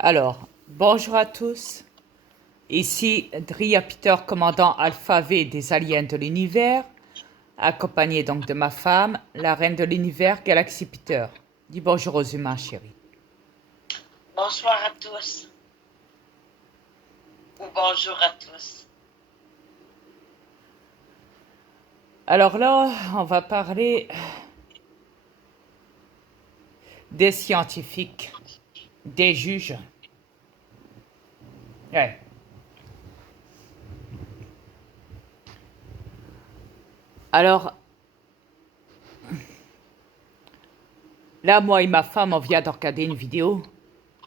Alors, bonjour à tous. Ici Dria Peter, commandant Alpha V des aliens de l'univers, accompagné donc de ma femme, la reine de l'univers, Galaxy Peter. Dis bonjour aux humains, chérie. Bonsoir à tous, ou bonjour à tous. Alors là, on va parler des scientifiques, des juges. Ouais. Alors, là, moi et ma femme, on vient de regarder une vidéo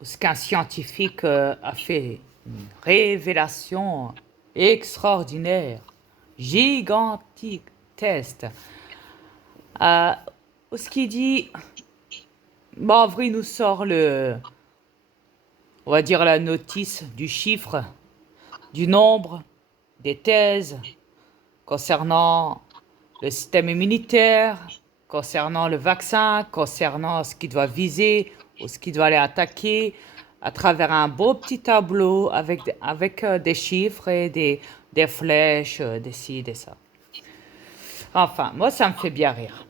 où qu'un scientifique a fait une révélation extraordinaire, gigantique test. Euh, Où ce qui dit, bon, en vrai, il nous sort on va dire la notice du chiffre, du nombre, des thèses concernant le système immunitaire, concernant le vaccin, concernant ce qu'il doit viser ou ce qu'il doit aller attaquer, à travers un beau petit tableau avec des chiffres et des flèches, des ci, des ça. Enfin, moi, ça me fait bien rire.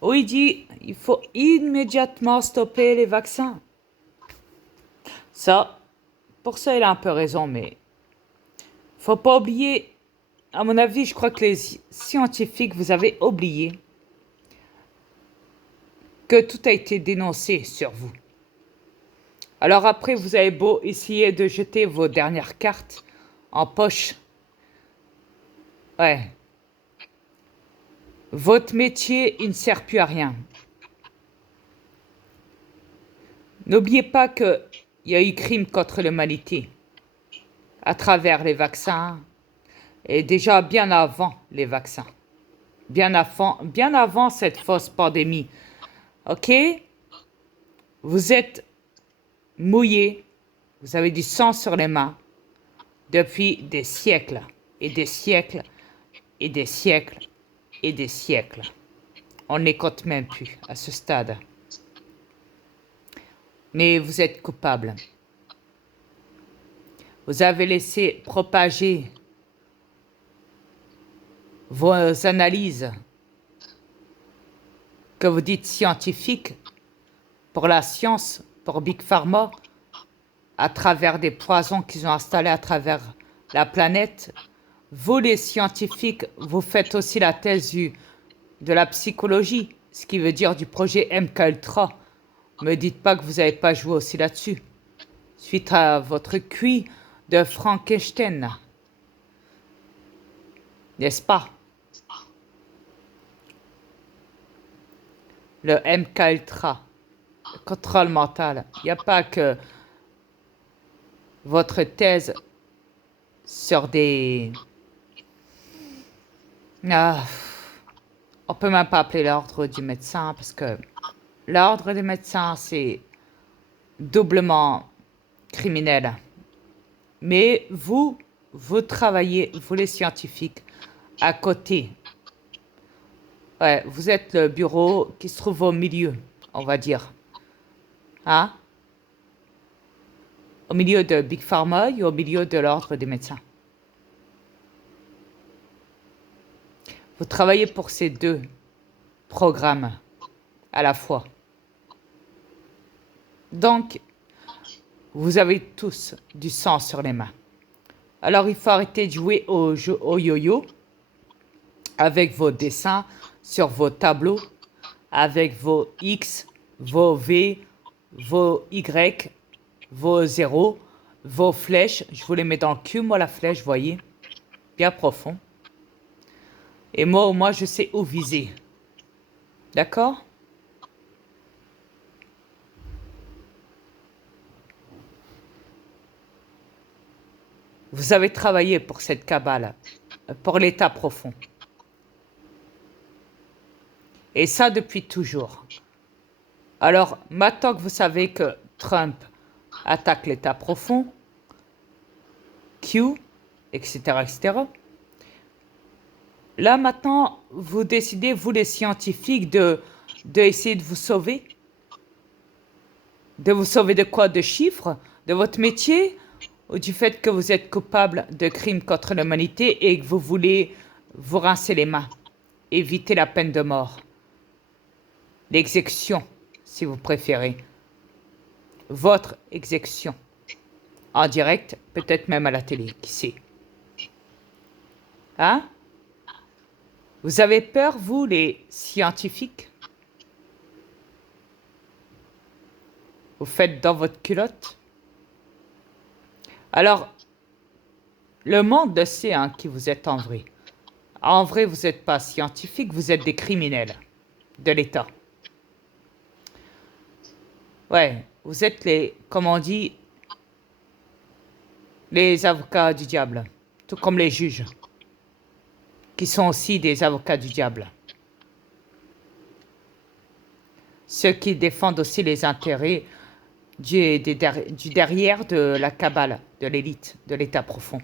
Où il dit, il faut immédiatement stopper les vaccins. Ça, pour ça, il a un peu raison, mais faut pas oublier, à mon avis, je crois que les scientifiques, vous avez oublié que tout a été dénoncé sur vous. Alors après, vous avez beau essayer de jeter vos dernières cartes en poche. Ouais. Votre métier, il ne sert plus à rien. N'oubliez pas qu'il y a eu crime contre l'humanité à travers les vaccins et déjà bien avant les vaccins. Bien avant cette fausse pandémie. Ok? Vous êtes mouillés, vous avez du sang sur les mains depuis des siècles et des siècles et des siècles et des siècles. On ne les compte même plus à ce stade. Mais vous êtes coupable. Vous avez laissé propager vos analyses que vous dites scientifiques pour la science, pour Big Pharma, à travers des poisons qu'ils ont installés à travers la planète. Vous, les scientifiques, vous faites aussi la thèse de la psychologie, ce qui veut dire du projet MKUltra. Ne me dites pas que vous n'avez pas joué aussi là-dessus. Suite à votre QI de Frankenstein. N'est-ce pas? Le MKUltra, le contrôle mental. Il n'y a pas que votre thèse sur des... Ah, on peut même pas appeler l'ordre du médecin parce que l'ordre des médecins, c'est doublement criminel. Mais vous travaillez, vous les scientifiques, à côté. Ouais, vous êtes le bureau qui se trouve au milieu, on va dire. Hein? Au milieu de Big Pharma et au milieu de l'ordre des médecins. Vous travaillez pour ces deux programmes à la fois. Donc, vous avez tous du sang sur les mains. Alors, il faut arrêter de jouer au jeu au yo-yo avec vos dessins sur vos tableaux, avec vos X, vos V, vos Y, vos zéros, vos flèches. Je vous les mets dans le cul, moi, la flèche, vous voyez, bien profond. Et moi, au moins, je sais où viser. D'accord? Vous avez travaillé pour cette cabale, pour l'état profond. Et ça depuis toujours. Alors, maintenant que vous savez que Trump attaque l'état profond, Q, etc., etc., là maintenant, vous décidez, vous les scientifiques, de essayer de vous sauver. De vous sauver de quoi? De chiffres? de votre métier ou du fait que vous êtes coupable de crimes contre l'humanité et que vous voulez vous rincer les mains, éviter la peine de mort, l'exécution, si vous préférez, votre exécution, en direct, peut-être même à la télé, qui sait. Hein? Vous avez peur, vous, les scientifiques? Vous faites dans votre culotte? Alors, le monde le sait, hein, qui vous êtes en vrai. En vrai, vous n'êtes pas scientifique, vous êtes des criminels de l'État. Ouais, vous êtes les, comme on dit, les avocats du diable, tout comme les juges, qui sont aussi des avocats du diable. Ceux qui défendent aussi les intérêts du derrière de la cabale, de l'élite, de l'État profond,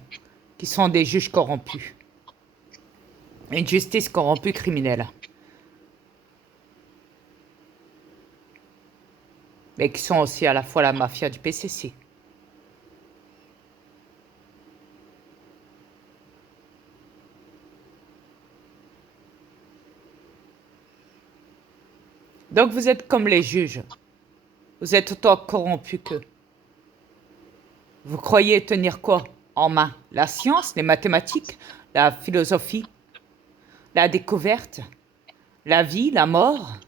qui sont des juges corrompus. Une justice corrompue criminelle. Mais qui sont aussi à la fois la mafia du PCC. Donc vous êtes comme les juges. Vous êtes autant corrompus qu'eux. Vous croyez tenir quoi en main? La science, les mathématiques, la philosophie, la découverte, la vie, la mort,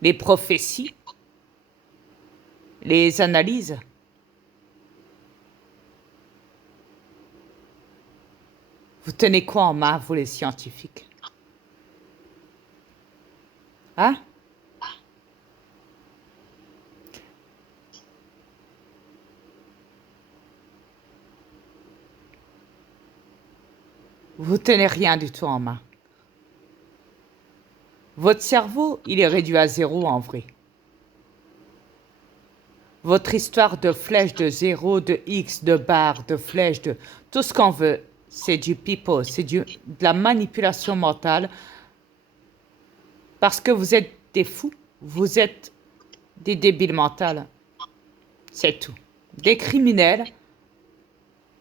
les prophéties, les analyses. Vous tenez quoi en main, vous les scientifiques? Hein? Vous tenez rien du tout en main. Votre cerveau, il est réduit à zéro en vrai. Votre histoire de flèche, de zéro, de X, de barre, de flèche, de tout ce qu'on veut, c'est du pipeau, c'est de la manipulation mentale parce que vous êtes des fous, vous êtes des débiles mentales. C'est tout. Des criminels,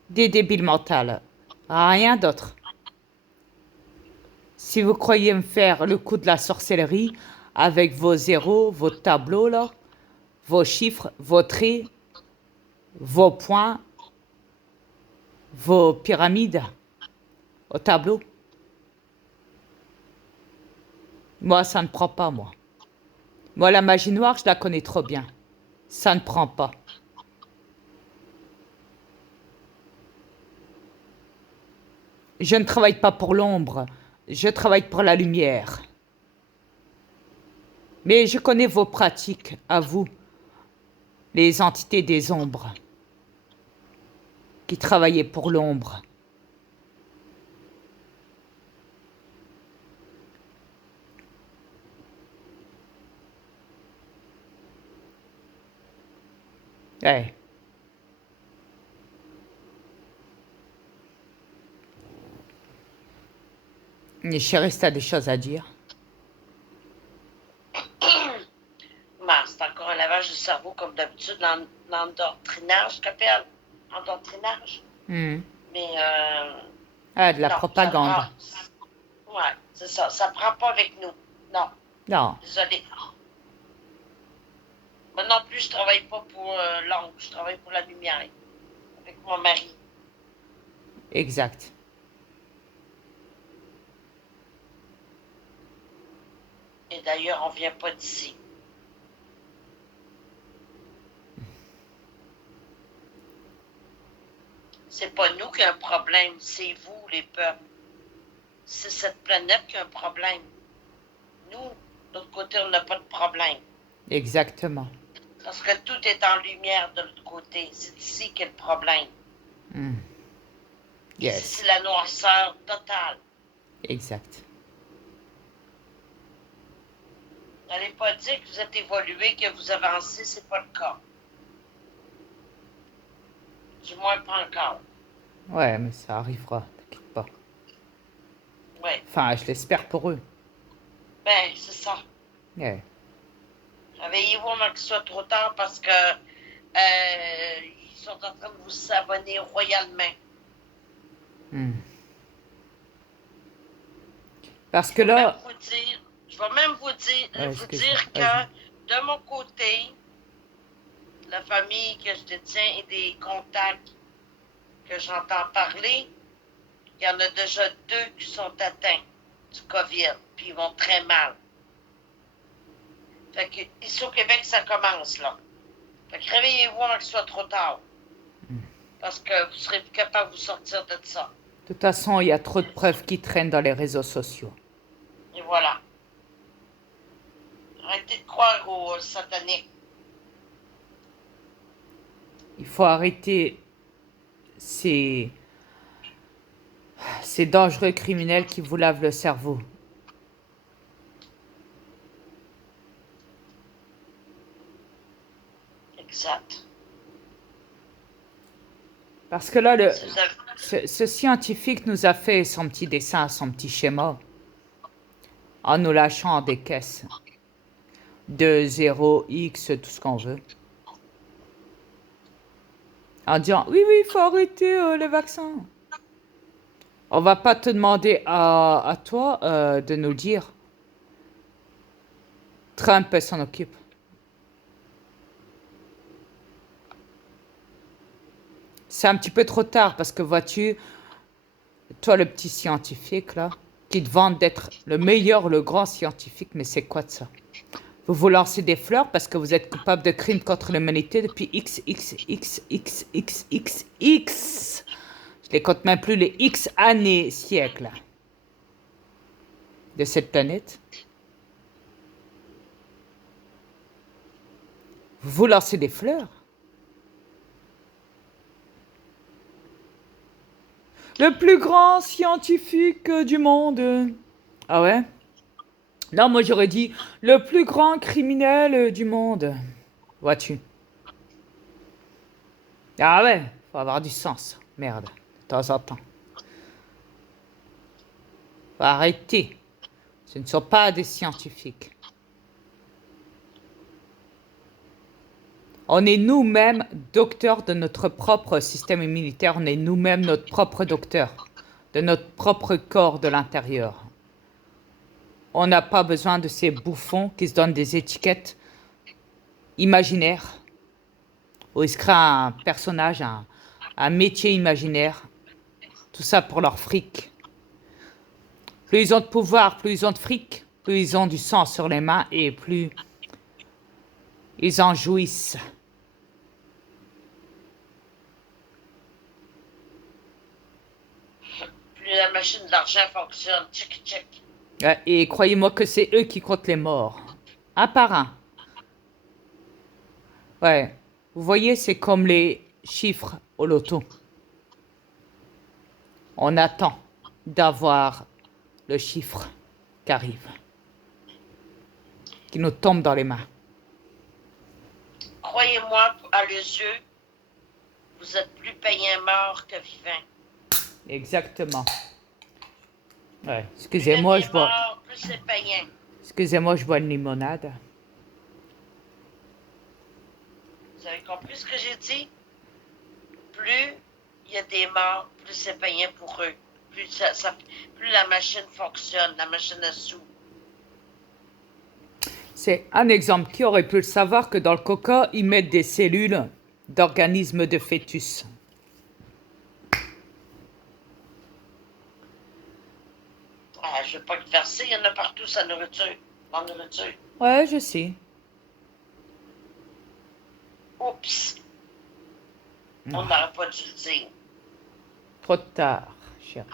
des débiles mentales. Rien d'autre. Si vous croyez me faire le coup de la sorcellerie avec vos zéros, vos tableaux là, vos chiffres, vos traits, vos points, vos pyramides au tableau, moi ça ne prend pas moi. Moi la magie noire je la connais trop bien. Ça ne prend pas. Je ne travaille pas pour l'ombre, je travaille pour la lumière. Mais je connais vos pratiques, à vous, les entités des ombres, qui travaillaient pour l'ombre. Ouais. Chérie, si t'as des choses à dire. C'est encore un lavage de cerveau comme d'habitude, l'endoctrinage, qu'appelle endoctrinage. Hmm. Mais Ah, de la non, propagande. Ouais, c'est ça. Ça prend pas avec nous. Non, Non, désolé. Moi non plus, je travaille pas pour l'ombre, je travaille pour la lumière. Avec mon mari. exact. Et d'ailleurs, on vient pas d'ici. C'est pas nous qui avons un problème, c'est vous, les peuples. C'est cette planète qui a un problème. Nous, de l'autre côté, on n'a pas de problème. Exactement. Parce que tout est en lumière de l'autre côté. C'est ici qu'est le problème. Hmm. Ici, Yes, c'est la noirceur totale. exact. N'allez pas dire que vous êtes évolué, que vous avancez, c'est pas le cas. Du moins, pas encore. Ouais, mais ça arrivera, t'inquiète pas. Ouais. Enfin, je l'espère pour eux. Ben, c'est ça. Ouais. Réveillez-vous avant qu'il soit trop tard parce que ils sont en train de vous savonner royalement. Hmm. Parce Je que vais même là, vous dire, je vais même vous dire, ouais, vous excuse-moi, dire vas-y. que de mon côté, la famille que je détiens et des contacts que j'entends parler, il y en a déjà 2 qui sont atteints du COVID, puis ils vont très mal. Fait que ici au Québec, ça commence là. Fait que réveillez-vous avant qu'il soit trop tard. Parce que vous serez plus capable de vous sortir de ça. De toute façon, il y a trop de preuves qui traînent dans les réseaux sociaux. Et voilà. Arrêtez de croire aux sataniques. Il faut arrêter ces, ces dangereux criminels qui vous lavent le cerveau. Exact. Parce que là, Si vous avez... ce scientifique nous a fait son petit dessin, son petit schéma, en nous lâchant des caisses de 0, X, tout ce qu'on veut. En disant, oui, oui, il faut arrêter le vaccin. On va pas te demander à toi de nous le dire. Trump s'en occupe. C'est un petit peu trop tard parce que vois-tu, toi le petit scientifique là, qui te vante d'être le meilleur, le grand scientifique, mais c'est quoi de ça? Vous vous lancez des fleurs parce que vous êtes coupable de crimes contre l'humanité depuis X, X, X, X, X, X, X. Je les compte même plus les X années, siècles de cette planète. Vous vous lancez des fleurs. Le plus grand scientifique du monde. Ah ouais? Non, moi j'aurais dit le plus grand criminel du monde. Vois-tu? Ah ouais, faut avoir du sens. Merde, de temps en temps. Faut arrêter. Ce ne sont pas des scientifiques. On est nous-mêmes docteurs de notre propre système immunitaire. On est nous-mêmes notre propre docteur de notre propre corps de l'intérieur. On n'a pas besoin de ces bouffons qui se donnent des étiquettes imaginaires, où ils se créent un personnage, un métier imaginaire. Tout ça pour leur fric. Plus ils ont de pouvoir, plus ils ont de fric, plus ils ont du sang sur les mains et plus ils en jouissent. Plus la machine de l'argent fonctionne. Tchic, tchic. Ouais, et croyez-moi que c'est eux qui comptent les morts. Un par un. Ouais. Vous voyez, c'est comme les chiffres au loto. On attend d'avoir le chiffre qui arrive, qui nous tombe dans les mains. Croyez-moi, à leurs yeux, vous êtes plus payant mort que vivant. Exactement. Ouais. Plus il y a Excusez-moi, des morts, plus c'est payant. Excusez-moi, je bois une limonade. Vous avez compris ce que j'ai dit? Plus il y a des morts, plus c'est payant pour eux. Plus la machine fonctionne, la machine à sous. C'est un exemple. Qui aurait pu le savoir que dans le coca, ils mettent des cellules d'organismes de fœtus. Ah, je ne veux pas te verser, il y en a partout, sa nourriture. La nourriture. Ouais, je sais. Oups, on n'aurait pas dû le dire. Trop tard, chérie.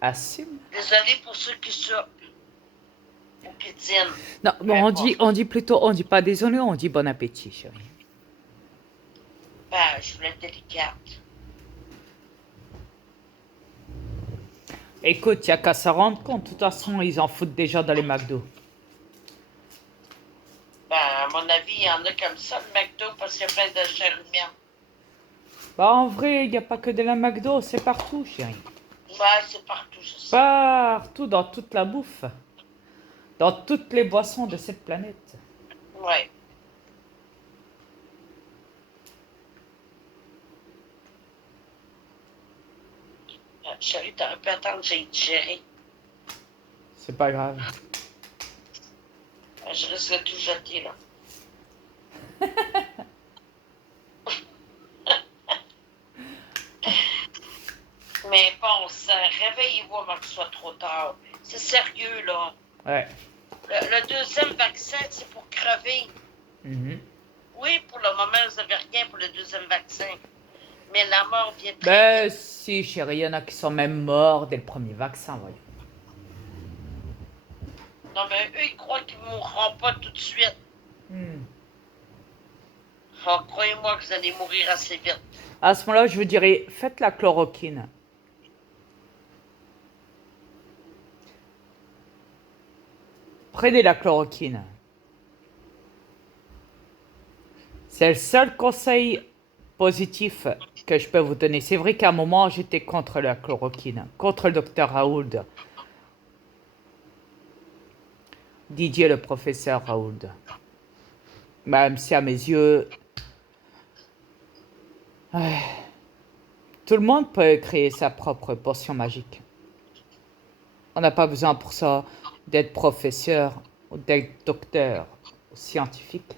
Assume. Désolé pour ceux qui soupent ou qui dînent. Non, bon, on dit plutôt, on dit pas désolé, on dit bon appétit, chérie. Ben, je voulais être délicate. Écoute, il n'y a qu'à s'en rendre compte. De toute façon, ils en foutent déjà dans les McDo. Ben, à mon avis, il y en a comme ça, le McDo, parce qu'il y a plein de chair humaine. Bah, en vrai, il n'y a pas que de la McDo, c'est partout, chérie. Ouais, c'est partout, je sais. Partout, dans toute la bouffe. Dans toutes les boissons de cette planète. Ouais. Chérie, t'aurais pu attendre que j'ai digéré. C'est pas grave. Je risque de tout jeter, là. Mais bon, réveillez-vous avant que ce soit trop tard. C'est sérieux, là. Ouais. Le deuxième vaccin, c'est pour crever. Mhm. Oui, pour le moment, vous n'avez rien pour le deuxième vaccin. Mais la mort vient très Ben, vite. si, chérie, il y en a qui sont même morts dès le premier vaccin, voyons. Non, mais eux, ils croient qu'ils ne mourront pas tout de suite. Hmm. Oh, croyez-moi que vous allez mourir assez vite. À ce moment-là, je vous dirais, faites la chloroquine. Prenez la chloroquine. C'est le seul conseil positif que je peux vous donner. C'est vrai qu'à un moment, j'étais contre la chloroquine, contre le docteur Raould. Didier, le professeur Raould. Même si à mes yeux, tout le monde peut créer sa propre potion magique. On n'a pas besoin pour ça d'être professeur ou d'être docteur ou scientifique.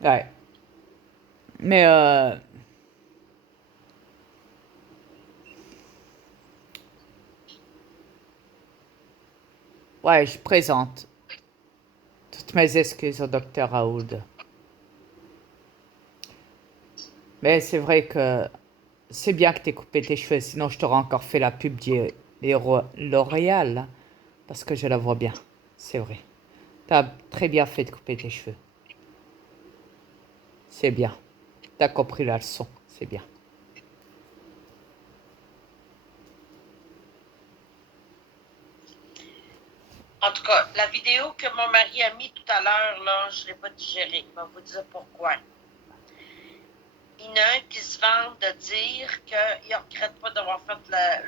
Ouais. Mais ouais, je présente toutes mes excuses au docteur Raould. Mais c'est vrai que c'est bien que tu aies coupé tes cheveux, sinon je t'aurais encore fait la pub de L'Oréal, parce que je la vois bien. C'est vrai. Tu as très bien fait de couper tes cheveux. C'est bien. Tu as compris la leçon. C'est bien. En tout cas, la vidéo que mon mari a mis tout à l'heure, là, je ne l'ai pas digérée. Je vais vous dire pourquoi. Il y en a un qui se vante de dire qu'il ne regrette pas d'avoir fait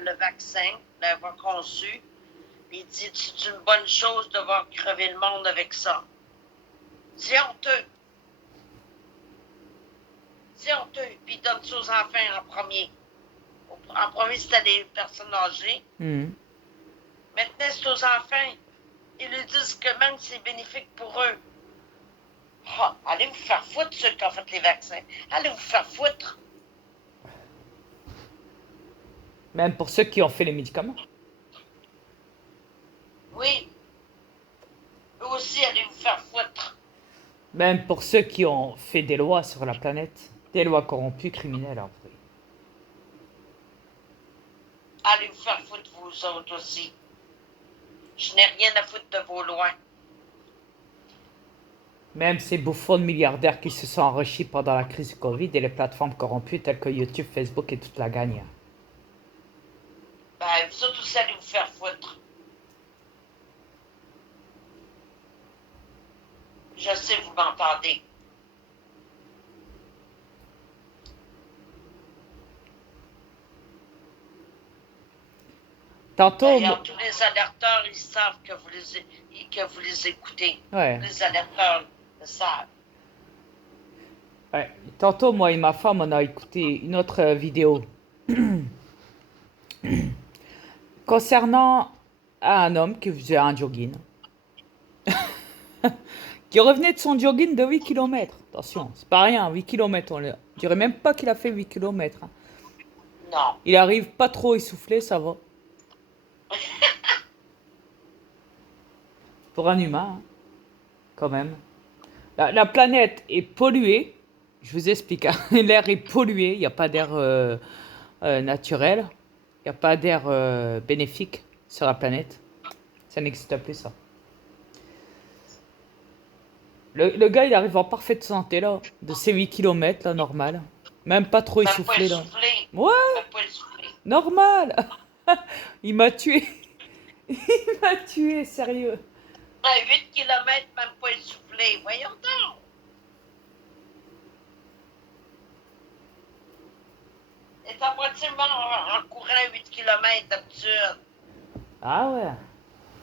le vaccin, d'avoir conçu. Puis il dit c'est une bonne chose de voir crever le monde avec ça. C'est honteux. C'est honteux. Puis il donne ça aux enfants en premier. En premier, c'était les personnes âgées. Mhm. Maintenant, c'est aux enfants. Ils lui disent que même c'est bénéfique pour eux. Oh, allez vous faire foutre, ceux qui ont fait les vaccins. Allez vous faire foutre. Même pour ceux qui ont fait les médicaments. Oui, eux aussi, allez vous faire foutre. Même pour ceux qui ont fait des lois sur la planète. Des lois corrompues, criminelles, en vrai. Allez vous faire foutre, vous autres aussi. Je n'ai rien à foutre de vos lois. Même ces bouffons de milliardaires qui se sont enrichis pendant la crise du Covid et les plateformes corrompues telles que YouTube, Facebook et toute la gagne. Ben, vous autres aussi, allez vous faire foutre. Je sais, vous m'entendez. Tantôt, D'ailleurs, tous les alerteurs, ils savent que vous les écoutez. ouais, Les alerteurs le savent. ouais. Tantôt, moi et ma femme, on a écouté une autre vidéo concernant un homme qui faisait un jogging, qui revenait de son jogging de 8 km. Attention, c'est pas rien, 8 km. On dirait même pas qu'il a fait 8 km. Non. Il arrive pas trop essoufflé, ça va. Pour un humain, hein, quand même. La planète est polluée. Je vous explique, hein. L'air est pollué. Il n'y a pas d'air naturel. Il n'y a pas d'air bénéfique sur la planète. Ça n'existe plus, ça. Le gars, il arrive en parfaite santé, là. De ses 8 km, là, normal. Même pas trop Même pas essoufflé, là. essoufflé. Ouais, Même pas essoufflé. normal. Il m'a tué. Il m'a tué, sérieux. À 8 kilomètres, même pas essoufflé. Voyons donc. Il est à moitié mort en courant 8 kilomètres d'habitude. Ah ouais.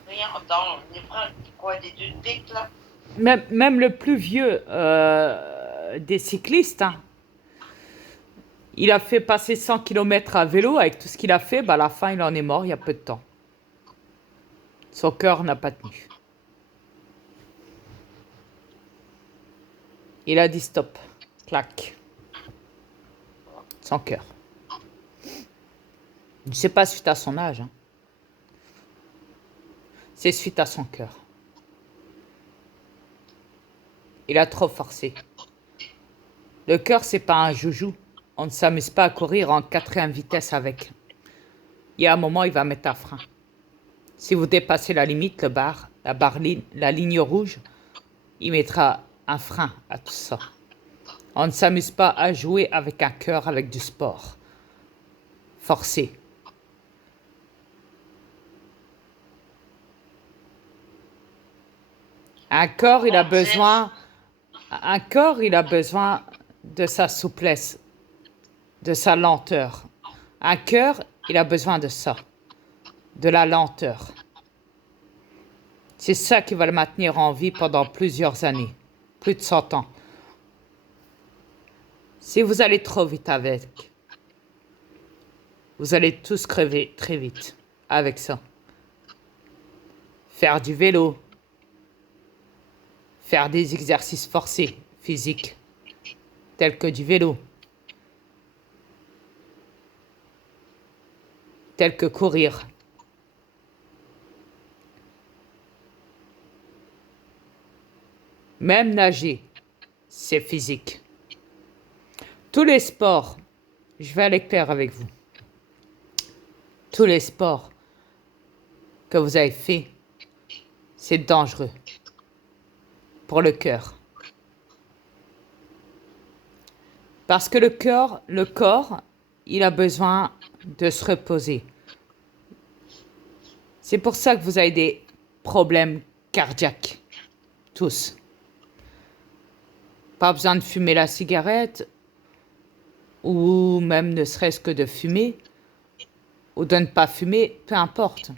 Voyons donc. Il prend quoi, des deux pics, là? Même le plus vieux, des cyclistes. Hein. Il a fait passer 100 km à vélo avec tout ce qu'il a fait. Bah, à la fin, il en est mort il y a peu de temps. Son cœur n'a pas tenu. Il a dit stop. Clac. Son cœur. Je ne sais pas suite à son âge. Hein. C'est suite à son cœur. Il a trop forcé. Le cœur, c'est pas un joujou. On ne s'amuse pas à courir en 4e vitesse avec. Il y a un moment, il va mettre un frein. Si vous dépassez la limite, la ligne rouge, il mettra un frein à tout ça. On ne s'amuse pas à jouer avec un cœur, avec du sport. Forcé. Un corps, il a besoin de sa souplesse, de sa lenteur. Un cœur, il a besoin de ça, de la lenteur. C'est ça qui va le maintenir en vie pendant plusieurs années, plus de 100 ans. Si vous allez trop vite avec, vous allez tous crever très vite avec ça. Faire du vélo, faire des exercices forcés, physiques, tels que du vélo, tels que courir. Même nager, c'est physique. Tous les sports, je vais aller clair avec vous. Tous les sports que vous avez faits, c'est dangereux pour le cœur. Parce que le corps, il a besoin de se reposer. C'est pour ça que vous avez des problèmes cardiaques, tous. Pas besoin de fumer la cigarette, ou même ne serait-ce que de fumer, ou de ne pas fumer, peu importe.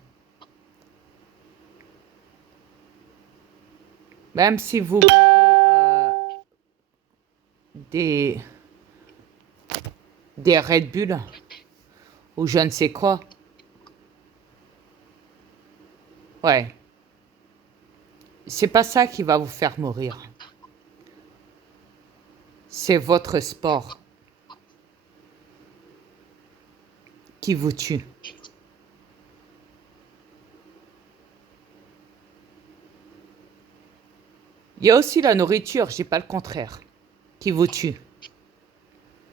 Même si vous buvez des Red Bull, ou je ne sais quoi, ouais, c'est pas ça qui va vous faire mourir. C'est votre sport qui vous tue. Il y a aussi la nourriture, je dis pas le contraire, qui vous tue.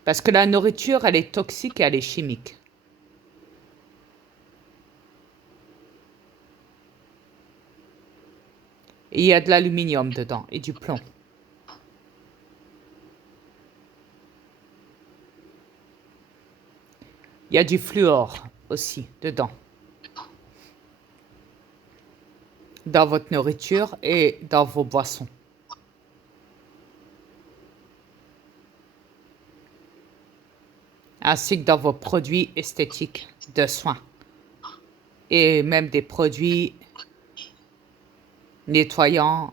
Parce que la nourriture, elle est toxique et elle est chimique. Et il y a de l'aluminium dedans et du plomb. Il y a du fluor aussi dedans. Dans votre nourriture et dans vos boissons. Ainsi que dans vos produits esthétiques de soins. Et même des produits nettoyants.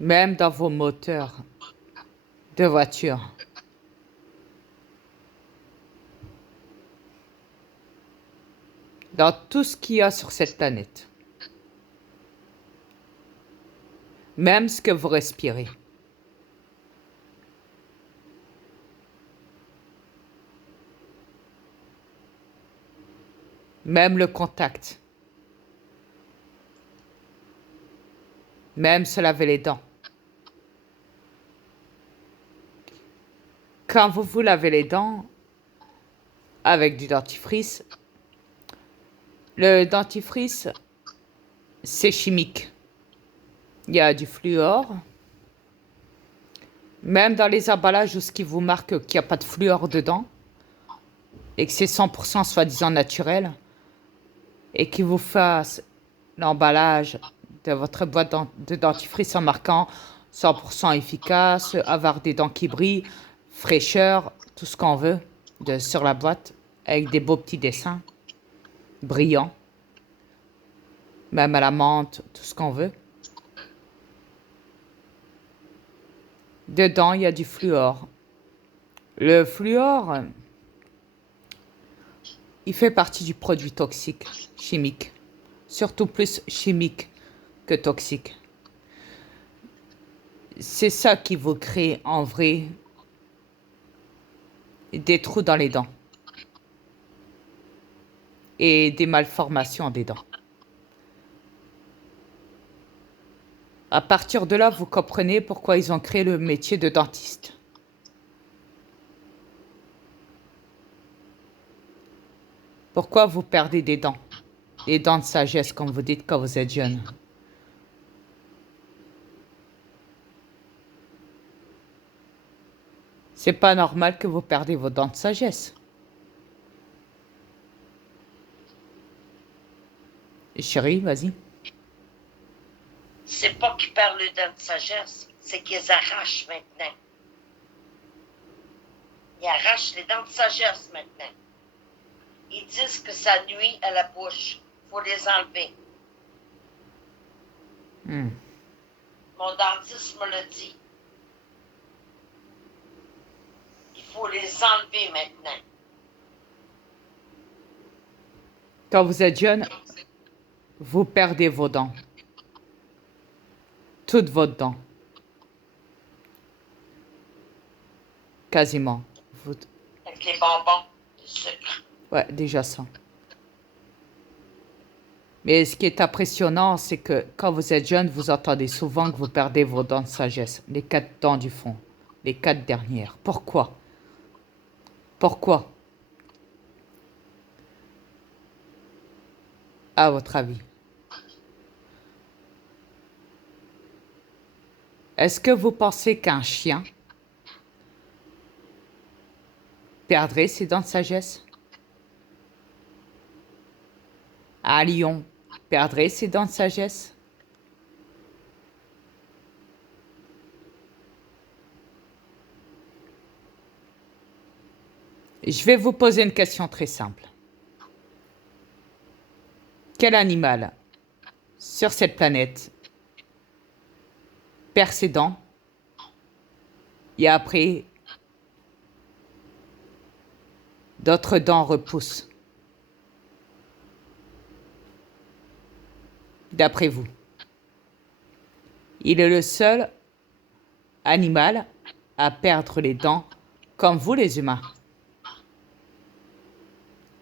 Même dans vos moteurs de voiture. Dans tout ce qu'il y a sur cette planète. Même ce que vous respirez. Même le contact. Même se laver les dents. Quand vous vous lavez les dents avec du dentifrice, le dentifrice, c'est chimique. Il y a du fluor. Même dans les emballages où ce qui vous marque qu'il n'y a pas de fluor dedans et que c'est 100% soi-disant naturel et qu'il vous fasse l'emballage de votre boîte de dentifrice en marquant 100% efficace, avoir des dents qui brillent, fraîcheur, tout ce qu'on veut sur la boîte avec des beaux petits dessins brillants, même à la menthe, tout ce qu'on veut. Dedans, il y a du fluor. Le fluor, il fait partie du produit toxique, chimique. Surtout plus chimique que toxique. C'est ça qui vous crée en vrai des trous dans les dents et des malformations des dents. À partir de là, vous comprenez pourquoi ils ont créé le métier de dentiste. Pourquoi vous perdez des dents? Des dents de sagesse, comme vous dites quand vous êtes jeune. C'est pas normal que vous perdez vos dents de sagesse. Chérie, vas-y. C'est pas qu'ils perdent les dents de sagesse, c'est qu'ils arrachent maintenant. Ils arrachent les dents de sagesse maintenant. Ils disent que ça nuit à la bouche. Il faut les enlever. Mon dentiste me l'a dit. Il faut les enlever maintenant. Quand vous êtes jeune, vous perdez vos dents. Toutes vos dents. Quasiment. Avec les bonbons, le sucre. Ouais, déjà ça. Mais ce qui est impressionnant, c'est que quand vous êtes jeune, vous entendez souvent que vous perdez vos dents de sagesse. Les 4 dents du fond. Les 4 dernières. Pourquoi? Pourquoi? À votre avis? Est-ce que vous pensez qu'un chien perdrait ses dents de sagesse? Un lion perdrait ses dents de sagesse? Je vais vous poser une question très simple. Quel animal sur cette planète perd ses dents et après d'autres dents repoussent? D'après vous, il est le seul animal à perdre les dents comme vous les humains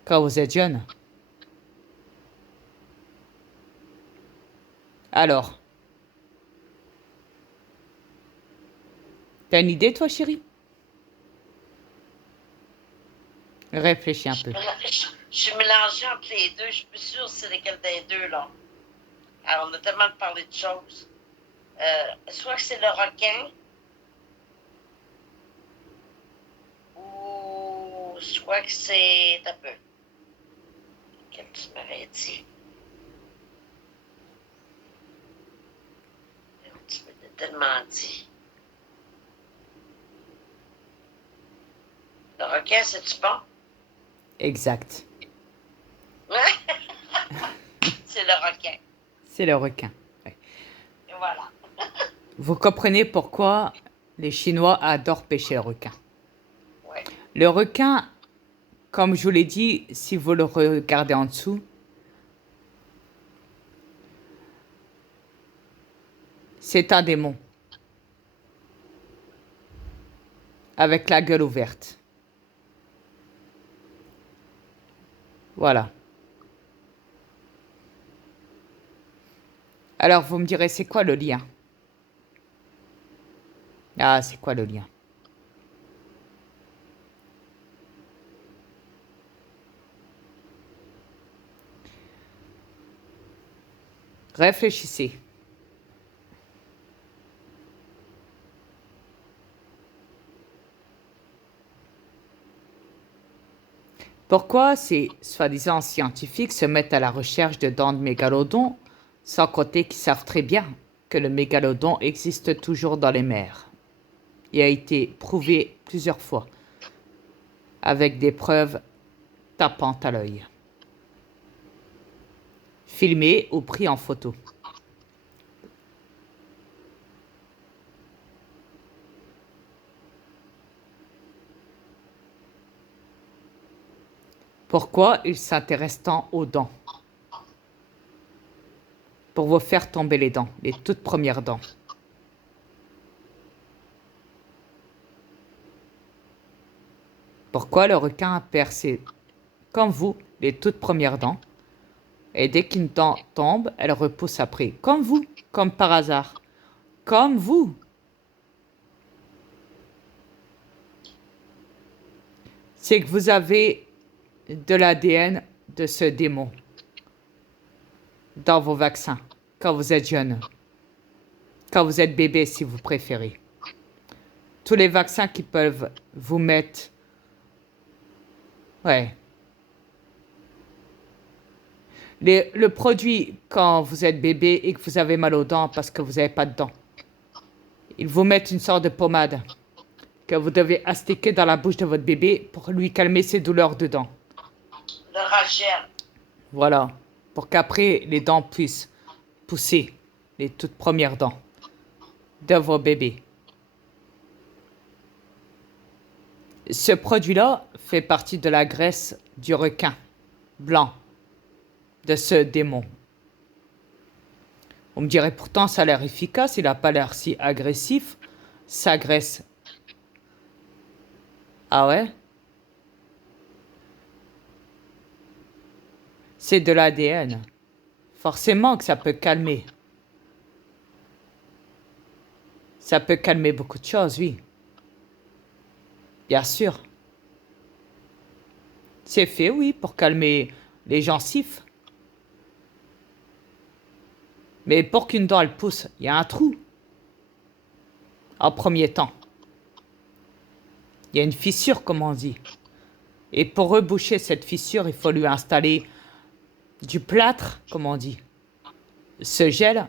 quand vous êtes jeune. Alors, t'as une idée toi, chérie? Réfléchis un peu. Je suis mélangée entre les deux. Je suis plus sûre c'est lesquels des deux, là. Alors, on a tellement parlé de choses. Soit que c'est le requin, ou soit que c'est... un peu. Quel tu m'avais dit? Tu m'avais tellement dit. Le requin, c'est-tu bon? Exact. C'est le requin. C'est le requin. Ouais. Et voilà. Vous comprenez pourquoi les Chinois adorent pêcher le requin. Ouais. Le requin, comme je vous l'ai dit, si vous le regardez en dessous, c'est un démon. Avec la gueule ouverte. Voilà. Alors vous me direz, c'est quoi le lien? Ah, c'est quoi le lien? Réfléchissez. Pourquoi ces soi-disant scientifiques se mettent à la recherche de dents de mégalodon, sans compter qu'ils savent très bien que le mégalodon existe toujours dans les mers et a été prouvé plusieurs fois avec des preuves tapantes à l'œil, filmées ou prises en photo. Pourquoi ils s'intéressent tant aux dents? Pour vous faire tomber les dents, les toutes premières dents. Pourquoi le requin perd ses, comme vous, les toutes premières dents? Et dès qu'une dent tombe, elle repousse après. Comme vous, comme par hasard. Comme vous. C'est que vous avez de l'ADN de ce démon dans vos vaccins, quand vous êtes jeune, quand vous êtes bébé si vous préférez. Tous les vaccins qui peuvent vous mettre... Ouais. Le produit quand vous êtes bébé et que vous avez mal aux dents parce que vous n'avez pas de dents. Ils vous mettent une sorte de pommade que vous devez astiquer dans la bouche de votre bébé pour lui calmer ses douleurs de dents. Le ragel. Voilà. Pour qu'après les dents puissent pousser, les toutes premières dents de vos bébés. Ce produit-là fait partie de la graisse du requin blanc, de ce démon. On me dirait pourtant ça a l'air efficace, il n'a pas l'air si agressif, sa graisse. Ah ouais? C'est de l'ADN. Forcément que ça peut calmer. Ça peut calmer beaucoup de choses, oui. Bien sûr. C'est fait, oui, pour calmer les gencives. Mais pour qu'une dent, elle pousse, il y a un trou. En premier temps. Il y a une fissure, comme on dit. Et pour reboucher cette fissure, il faut lui installer du plâtre, comme on dit. Ce gel,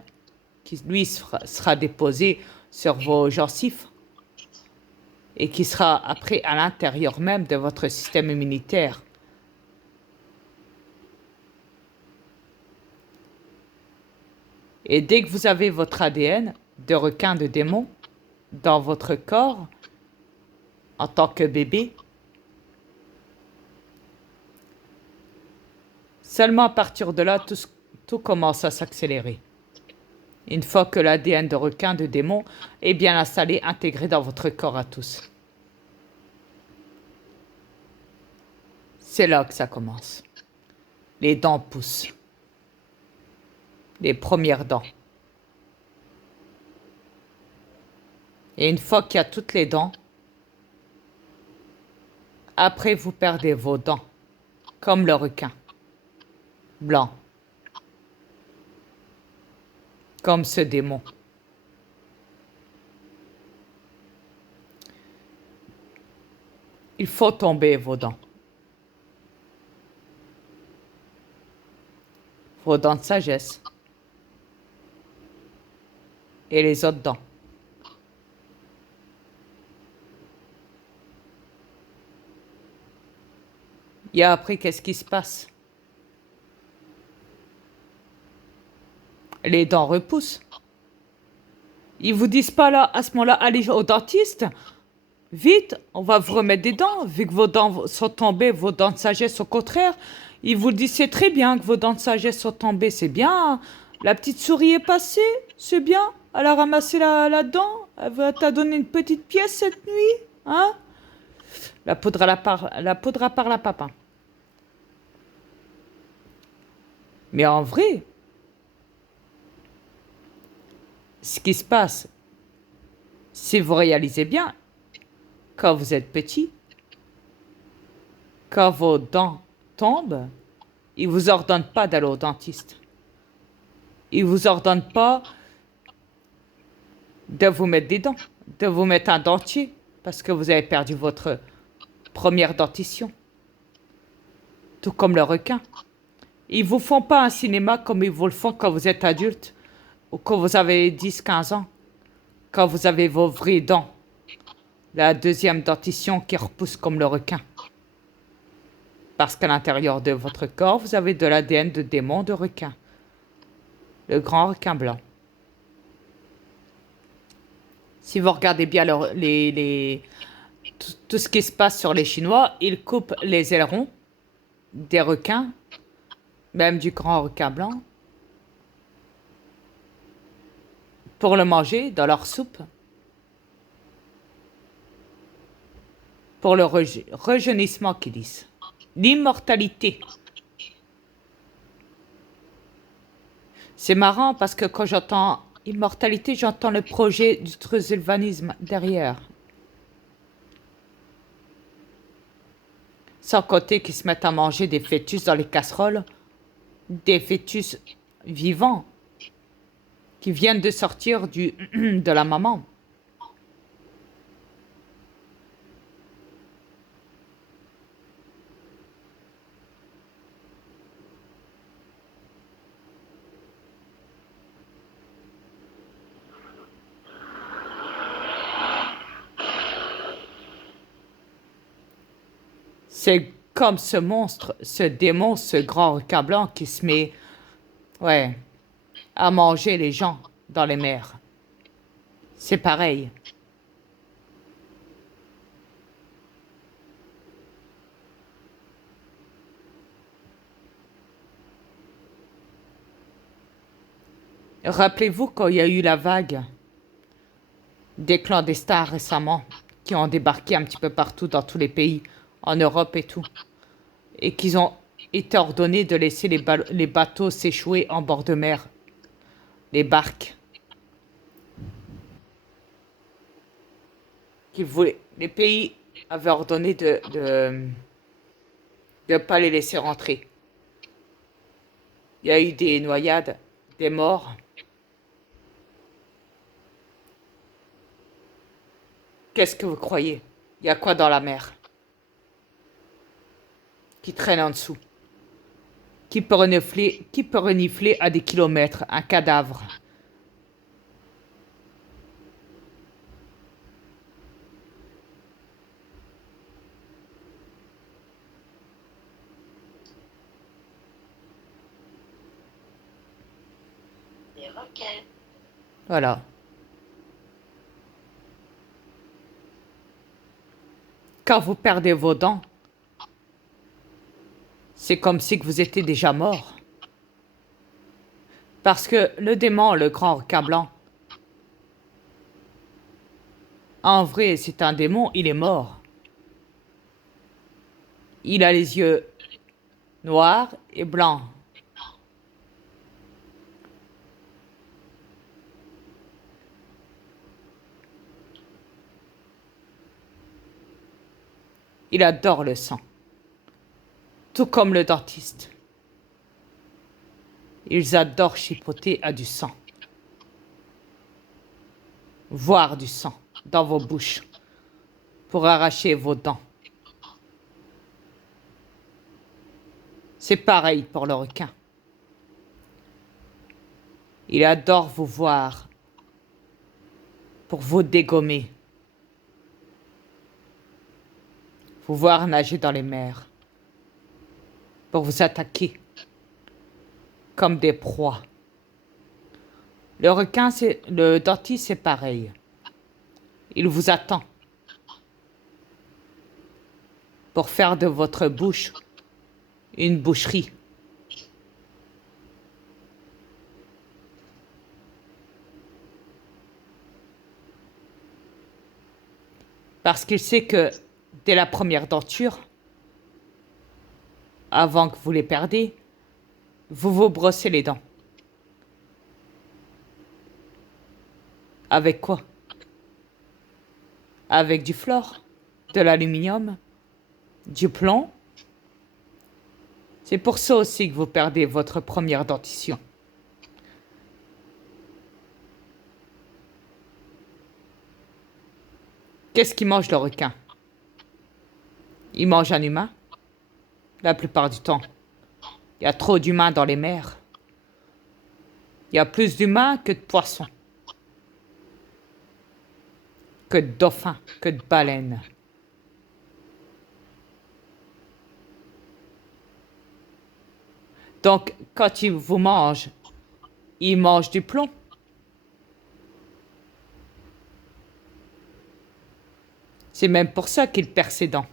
qui lui sera déposé sur vos gencives et qui sera après à l'intérieur même de votre système immunitaire. Et dès que vous avez votre ADN de requin, de démon dans votre corps, en tant que bébé, seulement à partir de là, tout commence à s'accélérer. Une fois que l'ADN de requin, de démon est bien installé, intégré dans votre corps à tous. C'est là que ça commence. Les dents poussent. Les premières dents. Et une fois qu'il y a toutes les dents, après vous perdez vos dents, comme le requin, blanc, comme ce démon. Il faut tomber vos dents. Vos dents de sagesse. Et les autres dents. Et après, qu'est-ce qui se passe? Les dents repoussent. Ils vous disent pas là, à ce moment-là, allez au dentiste. Vite, on va vous remettre des dents. Vu que vos dents sont tombées, vos dents de sagesse au contraire. Ils vous disent, c'est très bien que vos dents de sagesse sont tombées, c'est bien. La petite souris est passée, c'est bien. Elle a ramassé la dent. Elle t'a donné une petite pièce cette nuit. Hein? La poudre à part la papa. Mais en vrai, ce qui se passe, si vous réalisez bien, quand vous êtes petit, quand vos dents tombent, ils ne vous ordonnent pas d'aller au dentiste. Ils ne vous ordonnent pas de vous mettre des dents, de vous mettre un dentier, parce que vous avez perdu votre première dentition. Tout comme le requin. Ils ne vous font pas un cinéma comme ils vous le font quand vous êtes adulte ou quand vous avez 10-15 ans, quand vous avez vos vraies dents. La deuxième dentition qui repousse comme le requin. Parce qu'à l'intérieur de votre corps, vous avez de l'ADN de démon de requin. Le grand requin blanc. Si vous regardez bien tout ce qui se passe sur les Chinois, ils coupent les ailerons des requins, même du grand requin blanc, pour le manger dans leur soupe, pour le rajeunissement qu'ils disent. L'immortalité. C'est marrant parce que quand j'entends immortalité, j'entends le projet du transhumanisme derrière. Sans compter qu'ils se mettent à manger des fœtus dans les casseroles, des fœtus vivants qui viennent de sortir de la maman. C'est comme ce monstre, ce démon, ce grand requin blanc qui se met, ouais, à manger les gens dans les mers. C'est pareil. Rappelez-vous quand il y a eu la vague des clandestins récemment qui ont débarqué un petit peu partout dans tous les pays, en Europe et tout, et qu'ils ont été ordonnés de laisser les bateaux s'échouer en bord de mer, les barques, les pays avaient ordonné de ne pas les laisser rentrer. Il y a eu des noyades, des morts. Qu'est-ce que vous croyez? Il y a quoi dans la mer qui traîne en dessous? Qui peut renifler à des kilomètres un cadavre? Les requins. Voilà. Quand vous perdez vos dents, c'est comme si que vous étiez déjà mort. Parce que le démon, le grand requin blanc, en vrai, c'est un démon, il est mort. Il a les yeux noirs et blancs. Il adore le sang. Tout comme le dentiste. Ils adorent chipoter à du sang. Voir du sang dans vos bouches pour arracher vos dents. C'est pareil pour le requin. Il adore vous voir pour vous dégommer. Vous voir nager dans les mers. Pour vous attaquer comme des proies. Le dentiste, c'est pareil. Il vous attend pour faire de votre bouche une boucherie. Parce qu'il sait que dès la première denture, avant que vous les perdiez, vous vous brossez les dents. Avec quoi? Avec du fluor, de l'aluminium, du plomb. C'est pour ça aussi que vous perdez votre première dentition. Qu'est-ce qu'il mange le requin? Il mange un humain? La plupart du temps. Il y a trop d'humains dans les mers. Il y a plus d'humains que de poissons. Que de dauphins, que de baleines. Donc, quand il vous mange, il mange du plomb. C'est même pour ça qu'il perd ses dents.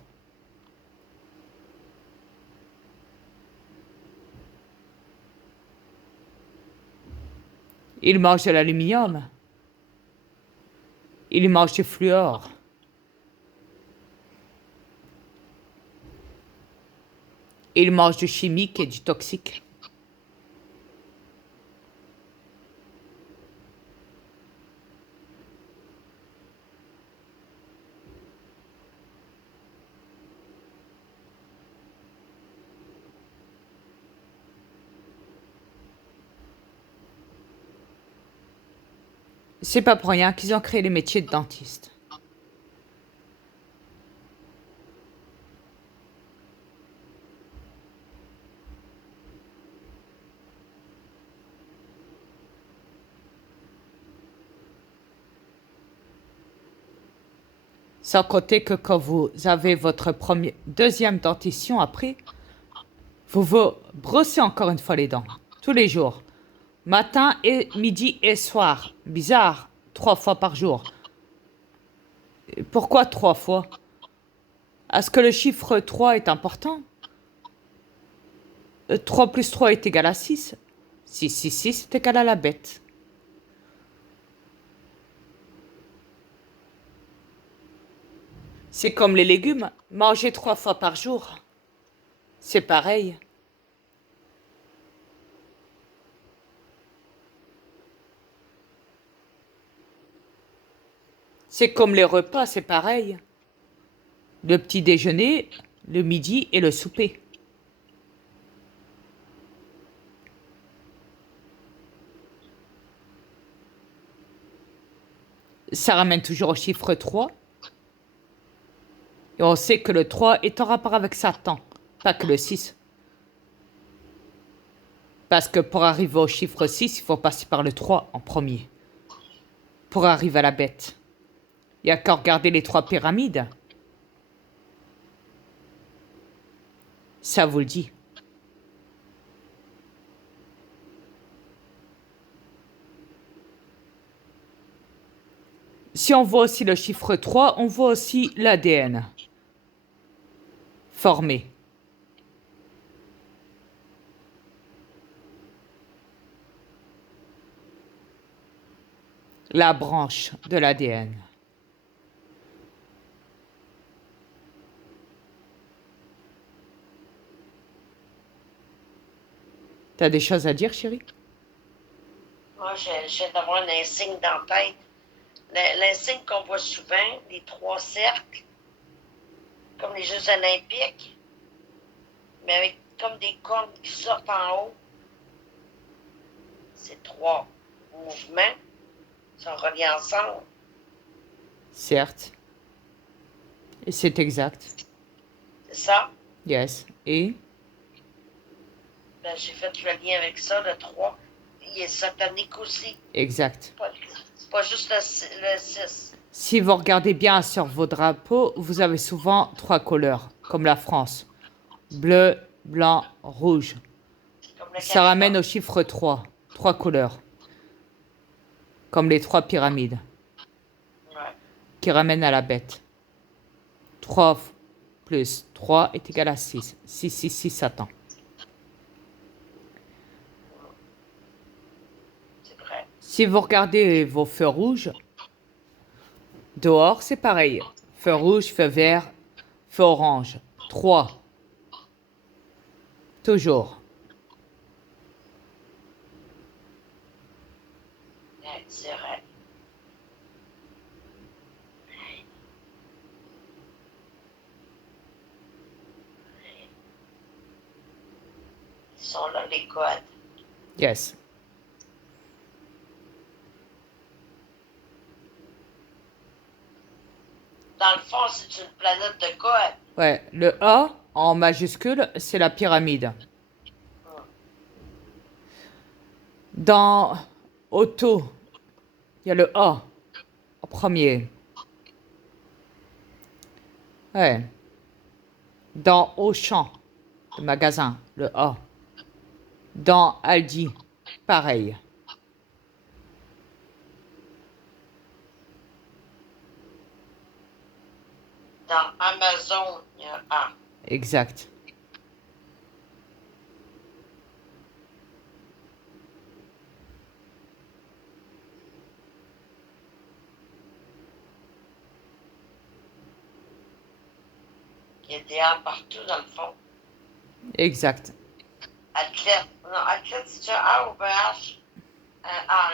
Il mange de l'aluminium. Il mange du fluor. Il mange du chimique et du toxique. C'est pas pour rien qu'ils ont créé les métiers de dentiste. Sans compter que quand vous avez votre deuxième dentition après, vous vous brossez encore une fois les dents, tous les jours. Matin, et midi et soir. Bizarre, 3 fois par jour. Pourquoi 3 fois? Est-ce que le chiffre 3 est important? 3 plus 3 est égal à 6. 6 est égal à la bête. C'est comme les légumes, manger 3 fois par jour. C'est pareil. C'est comme les repas, c'est pareil. Le petit déjeuner, le midi et le souper. Ça ramène toujours au chiffre 3. Et on sait que le 3 est en rapport avec Satan, pas que le 6. Parce que pour arriver au chiffre 6, il faut passer par le 3 en premier. Pour arriver à la bête. Il n'y a qu'à regarder les 3 pyramides. Ça vous le dit. Si on voit aussi le chiffre 3, on voit aussi l'ADN formé. La branche de l'ADN. T'as des choses à dire, chérie? Moi, j'ai d'avoir un insigne dans la tête. L'insigne qu'on voit souvent, les 3 cercles, comme les Jeux olympiques, mais avec comme des cordes qui sortent en haut. Ces 3 mouvements sont reliés ensemble. Certes. Et c'est exact. C'est ça? Yes. Et? Ben, j'ai fait le lien avec ça, le 3. Il est satanique aussi. Exact. Pas juste le 6. Si vous regardez bien sur vos drapeaux, vous avez souvent 3 couleurs, comme la France. Bleu, blanc, rouge. Comme le Ça ramène Canada. au chiffre 3. 3 couleurs. Comme les 3 pyramides. Ouais. Qui ramènent à la bête. 3 plus 3 est égal à 6. 6, Satan. C'est vrai. Si vous regardez vos feux rouges, dehors, c'est pareil. Feu rouge, feu vert, feu orange. 3. Toujours. Ouais, c'est vrai. Ils sont là, les codes. Yes. Dans le fond, c'est une planète de codes. Ouais, le A en majuscule, c'est la pyramide. Dans auto, il y a le A en premier. Ouais. Dans Auchan, le magasin, le A. Dans Aldi, pareil. Dans Amazon, il y a un A. Exact. Il y a des A partout, dans le fond. Exact. Athlète. Non, athlète, c'est un A ou un H? Un A,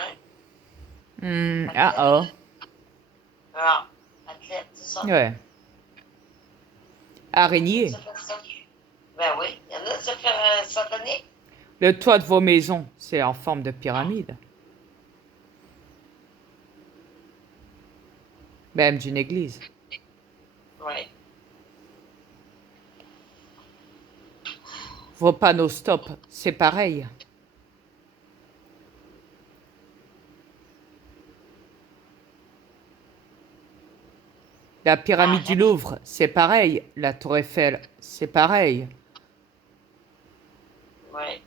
hein? Ah, Athlète. oh. Un A. Athlète, c'est ça? Ouais. Araignée. Ça fait ça. Ben oui. Il y en a, ça fait satanique. Le toit de vos maisons, c'est en forme de pyramide. Même d'une église. Oui. Vos panneaux stop, c'est pareil. La pyramide du Louvre, c'est pareil. La tour Eiffel, c'est pareil. Oui.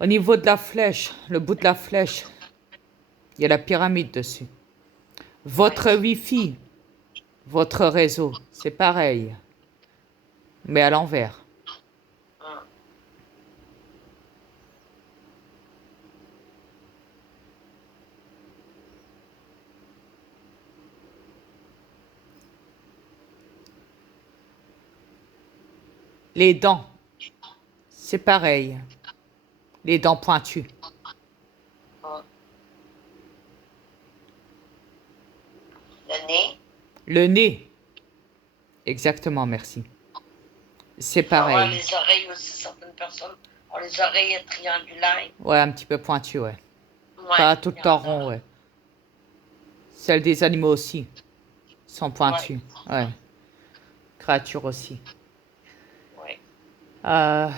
Au niveau de la flèche, le bout de la flèche, il y a la pyramide dessus. Votre Wi-Fi, votre réseau, c'est pareil, mais à l'envers. Hum. Les dents, c'est pareil. Les dents pointues. Hum. Le nez. Le nez, exactement, merci. C'est Il faut avoir pareil. les oreilles aussi. Certaines personnes ont les oreilles triangulaires. Ouais, un petit peu pointu, ouais. Ouais. Pas tout le Il y en temps a. rond, ouais. Celles des animaux aussi sont Ouais. pointues. Ouais. Créatures aussi. Oui. Euh,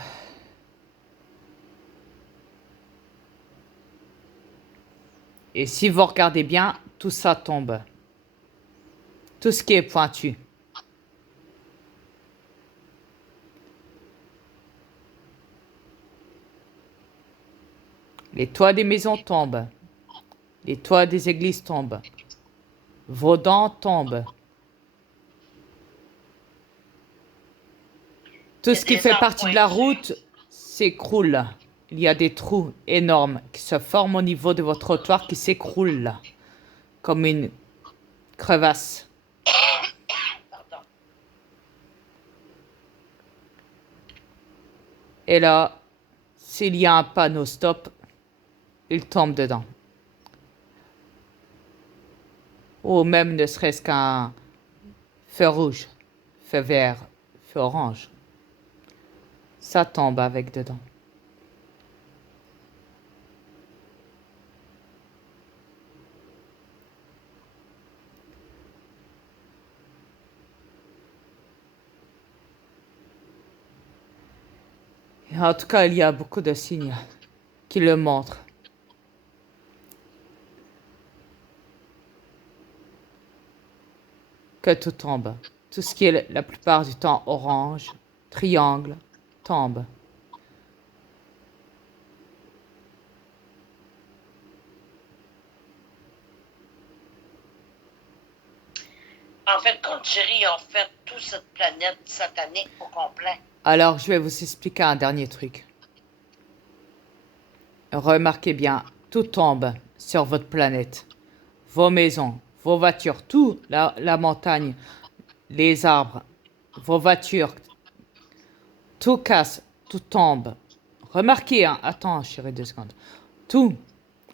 Et si vous regardez bien, tout ça tombe. Tout ce qui est pointu. Les toits des maisons tombent. Les toits des églises tombent. Vos dents tombent. Tout Il y a ce qui des fait arbres partie de la pointus. route s'écroule. Il y a des trous énormes qui se forment au niveau de votre trottoir qui s'écroulent comme une crevasse. Pardon. Et là, s'il y a un panneau stop, il tombe dedans. Ou même ne serait-ce qu'un feu rouge, feu vert, feu orange. Ça tombe avec dedans. Et en tout cas, il y a beaucoup de signes qui le montrent. Que tout tombe. Tout ce qui est la plupart du temps orange, triangle, tombe. En fait, quand Jerry a fait toute cette planète satanique au complet. Alors, je vais vous expliquer un dernier truc. Remarquez bien, tout tombe sur votre planète. Vos maisons, vos voitures, tout, la montagne, les arbres, vos voitures, tout casse, tout tombe. Remarquez, hein, attends, chérie, 2 secondes. Tout,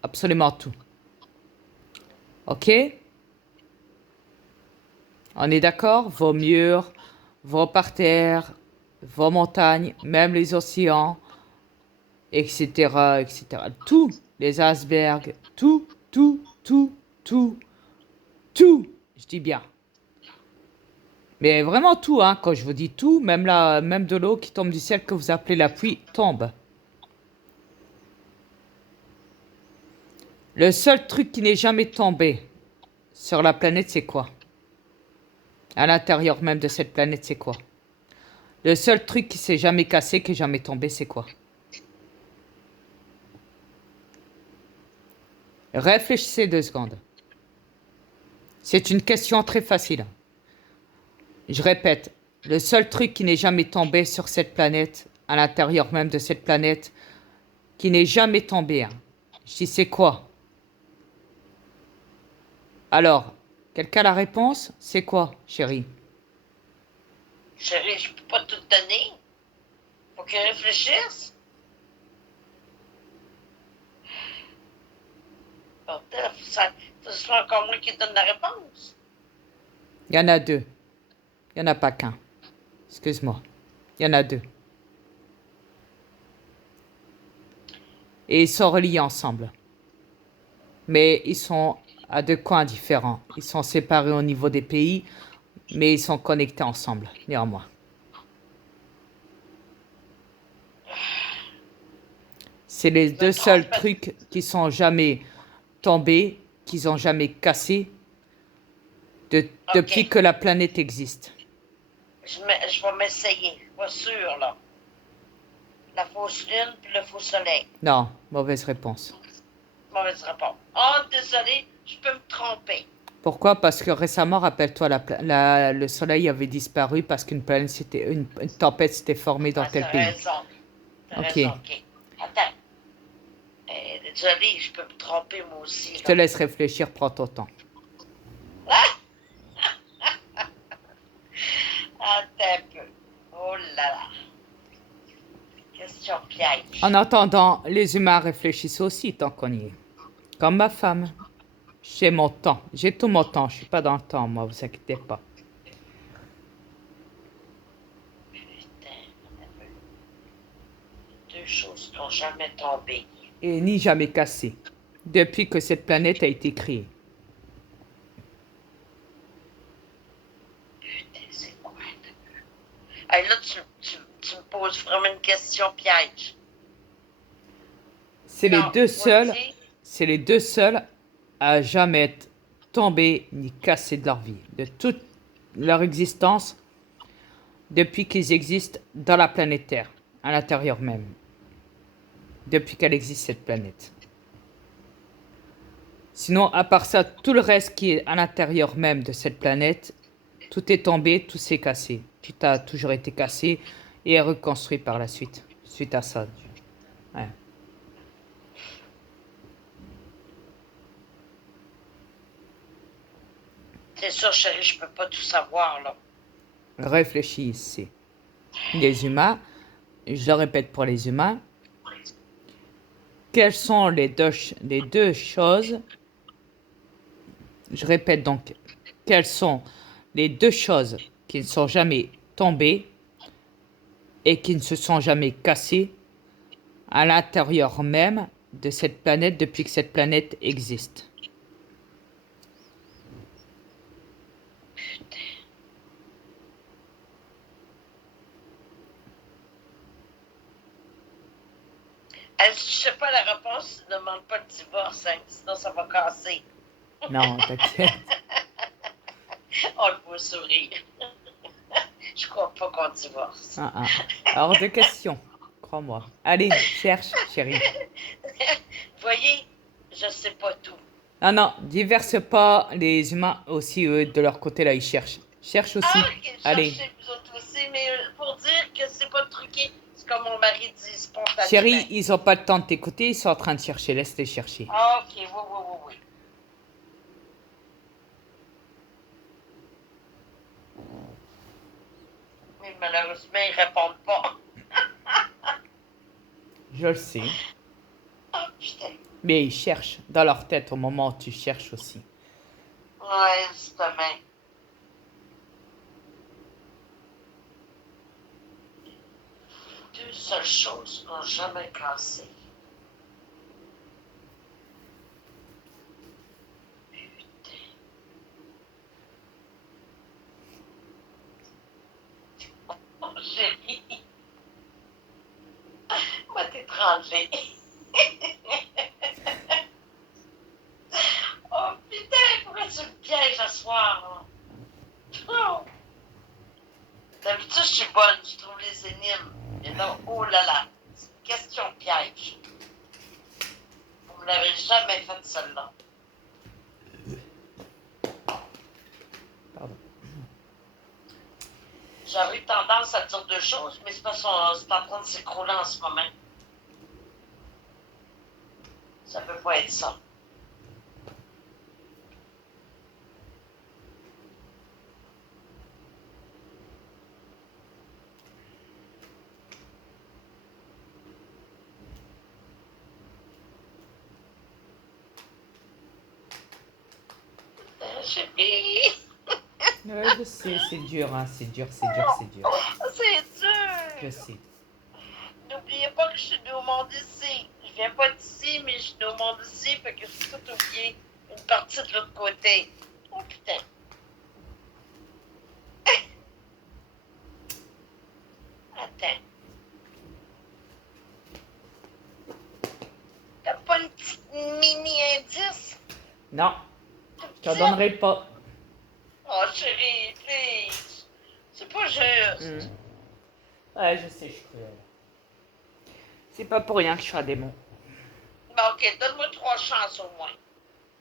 absolument tout. Ok? On est d'accord? Vos murs, vos parterres, vos montagnes, même les océans, etc., etc. Tout, les icebergs, tout, tout, tout, tout, tout. Je dis bien. Mais vraiment tout, hein. Quand je vous dis tout, même même de l'eau qui tombe du ciel que vous appelez la pluie tombe. Le seul truc qui n'est jamais tombé sur la planète, c'est quoi? À l'intérieur même de cette planète, c'est quoi? Le seul truc qui s'est jamais cassé, qui est jamais tombé, c'est quoi? Réfléchissez 2 secondes. C'est une question très facile. Je répète, le seul truc qui n'est jamais tombé sur cette planète, à l'intérieur même de cette planète, qui n'est jamais tombé, hein. Je dis c'est quoi? Alors, quelqu'un a la réponse? C'est quoi, chérie? Chérie, je peux pas tout donner. Faut qu'ils réfléchissent. Bordel, ça soit encore moi qui donne la réponse. Il y en a deux. Il n'y en a pas qu'un. Excuse-moi. Il y en a deux. Et ils sont reliés ensemble. Mais ils sont à deux coins différents. Ils sont séparés au niveau des pays, mais ils sont connectés ensemble, néanmoins. C'est les Je me deux seuls trompe. trucs qui sont jamais tombés, qu'ils ont jamais cassés depuis OK. que la planète existe. Je vais m'essayer. Je suis pas sûre, là. La fausse lune puis le faux soleil. Non, mauvaise réponse. Mauvaise réponse. Oh, désolé, je peux me tromper. Pourquoi? Parce que récemment, rappelle-toi, le soleil avait disparu parce une tempête s'était formée dans Ah, tel t'as pays. raison. T'as Ok, raison, OK. Attends. Désolé, je peux me tromper moi aussi, je te là. laisse réfléchir, prends ton temps. Attends un peu. Oh là là. Question piège. En attendant, les humains réfléchissent aussi tant qu'on y est. Comme ma femme. J'ai mon temps, j'ai tout mon temps, je suis pas dans le temps, moi, vous inquiétez pas. Putain, attends un peu. Deux choses qui n'ont jamais tombé. Et ni jamais cassé, depuis que cette planète a été créée. Putain, c'est quoi? Hey, là, tu me poses vraiment une question piège. C'est les Non, deux seuls, voici. c'est les deux seuls à jamais être tombés ni cassés de leur vie, de toute leur existence, depuis qu'ils existent dans la planète Terre, à l'intérieur même, depuis qu'elle existe cette planète. Sinon, à part ça, tout le reste qui est à l'intérieur même de cette planète, tout est tombé, tout s'est cassé. Tout a toujours été cassé et est reconstruit par la suite, suite à ça. Ouais. C'est sûr, chérie, je peux pas tout savoir, là. Réfléchis ici. Les humains, je le répète pour les humains, quelles sont les deux choses, je répète donc, quelles sont les deux choses qui ne sont jamais tombées et qui ne se sont jamais cassées à l'intérieur même de cette planète depuis que cette planète existe. Elle, si je sais pas la réponse, ne demande pas le divorce, hein, sinon ça va casser. Non, t'inquiète. On le voit sourire. Je crois pas qu'on divorce. Ah, ah. Hors de question, crois-moi. Allez, cherche, chérie. Vous voyez, je sais pas tout. Non, non, diverse pas les humains aussi, eux, de leur côté, là, ils cherchent. Cherche aussi. Ah, ok, Allez. cherchez vous autres aussi, mais pour dire que c'est pas truqué, c'est comme mon mari dit spontanément. Chérie, ils ont pas le temps de t'écouter, ils sont en train de chercher. Laisse-les chercher. Ah, ok, oui, oui, oui, oui. Mais malheureusement, ils répondent pas. Je le sais. Ah, putain. Mais ils cherchent dans leur tête au moment où tu cherches aussi. Ouais, justement. Deux seules choses n'ont jamais cassé. Putain. Oh, chérie. Va t'étranger. Oh putain, pourquoi tu me pièges ce soir? Oh. D'habitude, je suis bonne, je trouve les énigmes. Et non, oh là là, c'est une question piège. Vous me l'avez jamais faite celle-là. Pardon. J'avais eu tendance à dire deux choses, mais c'est parce que c'est en train de s'écrouler en ce moment. Ça peut pas être ça. chérie. Ouais, je sais, c'est dur, hein, c'est dur, c'est dur, c'est dur. C'est Je dur. sais. N'oubliez pas que je suis née au monde ici. Je viens pas d'ici, mais je suis née au monde ici, fait que j'ai tout oublié une partie de l'autre côté. Oh putain. Attends. T'as pas une petite mini indice? Non, Tout je t'en petit? donnerai pas. Oh chérie, please. C'est pas juste. Ouais, je sais, je suis cruelle. C'est pas pour rien que je suis un démon. Bon, ok, donne-moi 3 chances au moins.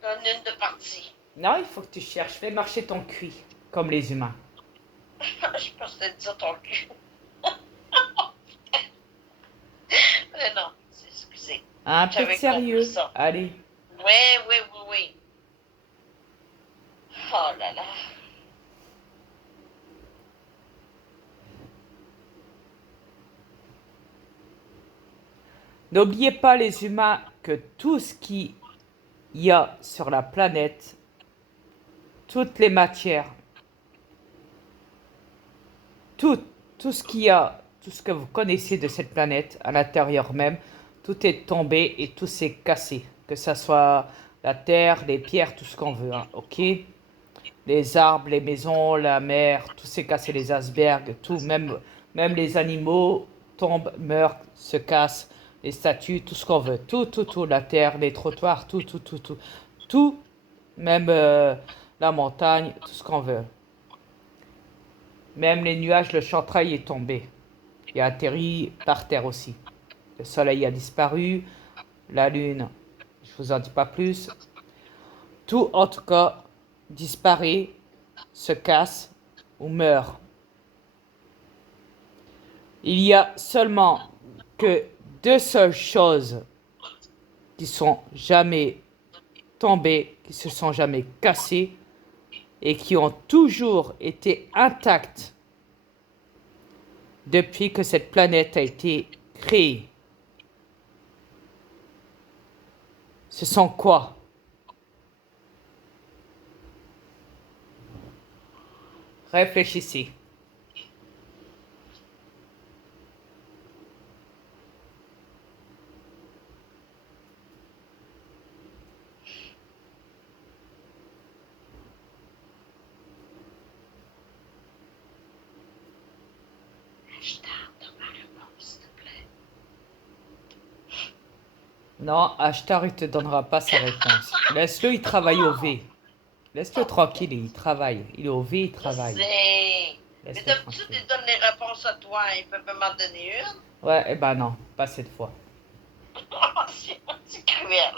Donne une de partie. Non, il faut que tu cherches. Fais marcher ton cuit, comme les humains. Je pense que c'est ça ton cul. Mais non, excusez. Un peu de J'avais compris sérieux. ça. Allez. Oui, oui, oui, oui. Oh là là. N'oubliez pas, les humains, que tout ce qu'il y a sur la planète, toutes les matières, tout, tout ce qu'il y a, tout ce que vous connaissez de cette planète, à l'intérieur même, tout est tombé et tout s'est cassé. Que ça soit la terre, les pierres, tout ce qu'on veut, hein, ok? Les arbres, les maisons, la mer, tout s'est cassé, les icebergs, tout, même les animaux tombent, meurent, se cassent, les statues, tout ce qu'on veut, tout, la terre, les trottoirs, tout, même la montagne, tout ce qu'on veut. Même les nuages, le chantrail est tombé. Il a atterri par terre aussi. Le soleil a disparu, la lune, je vous en dis pas plus. Tout, en tout cas, disparaît, se casse ou meurt. Il y a seulement que deux seules choses qui sont jamais tombées, qui se sont jamais cassées et qui ont toujours été intactes depuis que cette planète a été créée. Ce sont quoi? Réfléchissez. Je tarde ma réponse, s'il te plaît. Non, Ashtar, il te donnera pas sa réponse. Laisse-le, il travaille au V. Laisse-le tranquille, il travaille. Il est au V, il Je travaille. sais. Mais Laisse-le d'habitude, tranquille. ils donnent les réponses à toi. Ils peuvent m'en donner une. Ouais, eh ben non, pas cette fois. C'est cruel.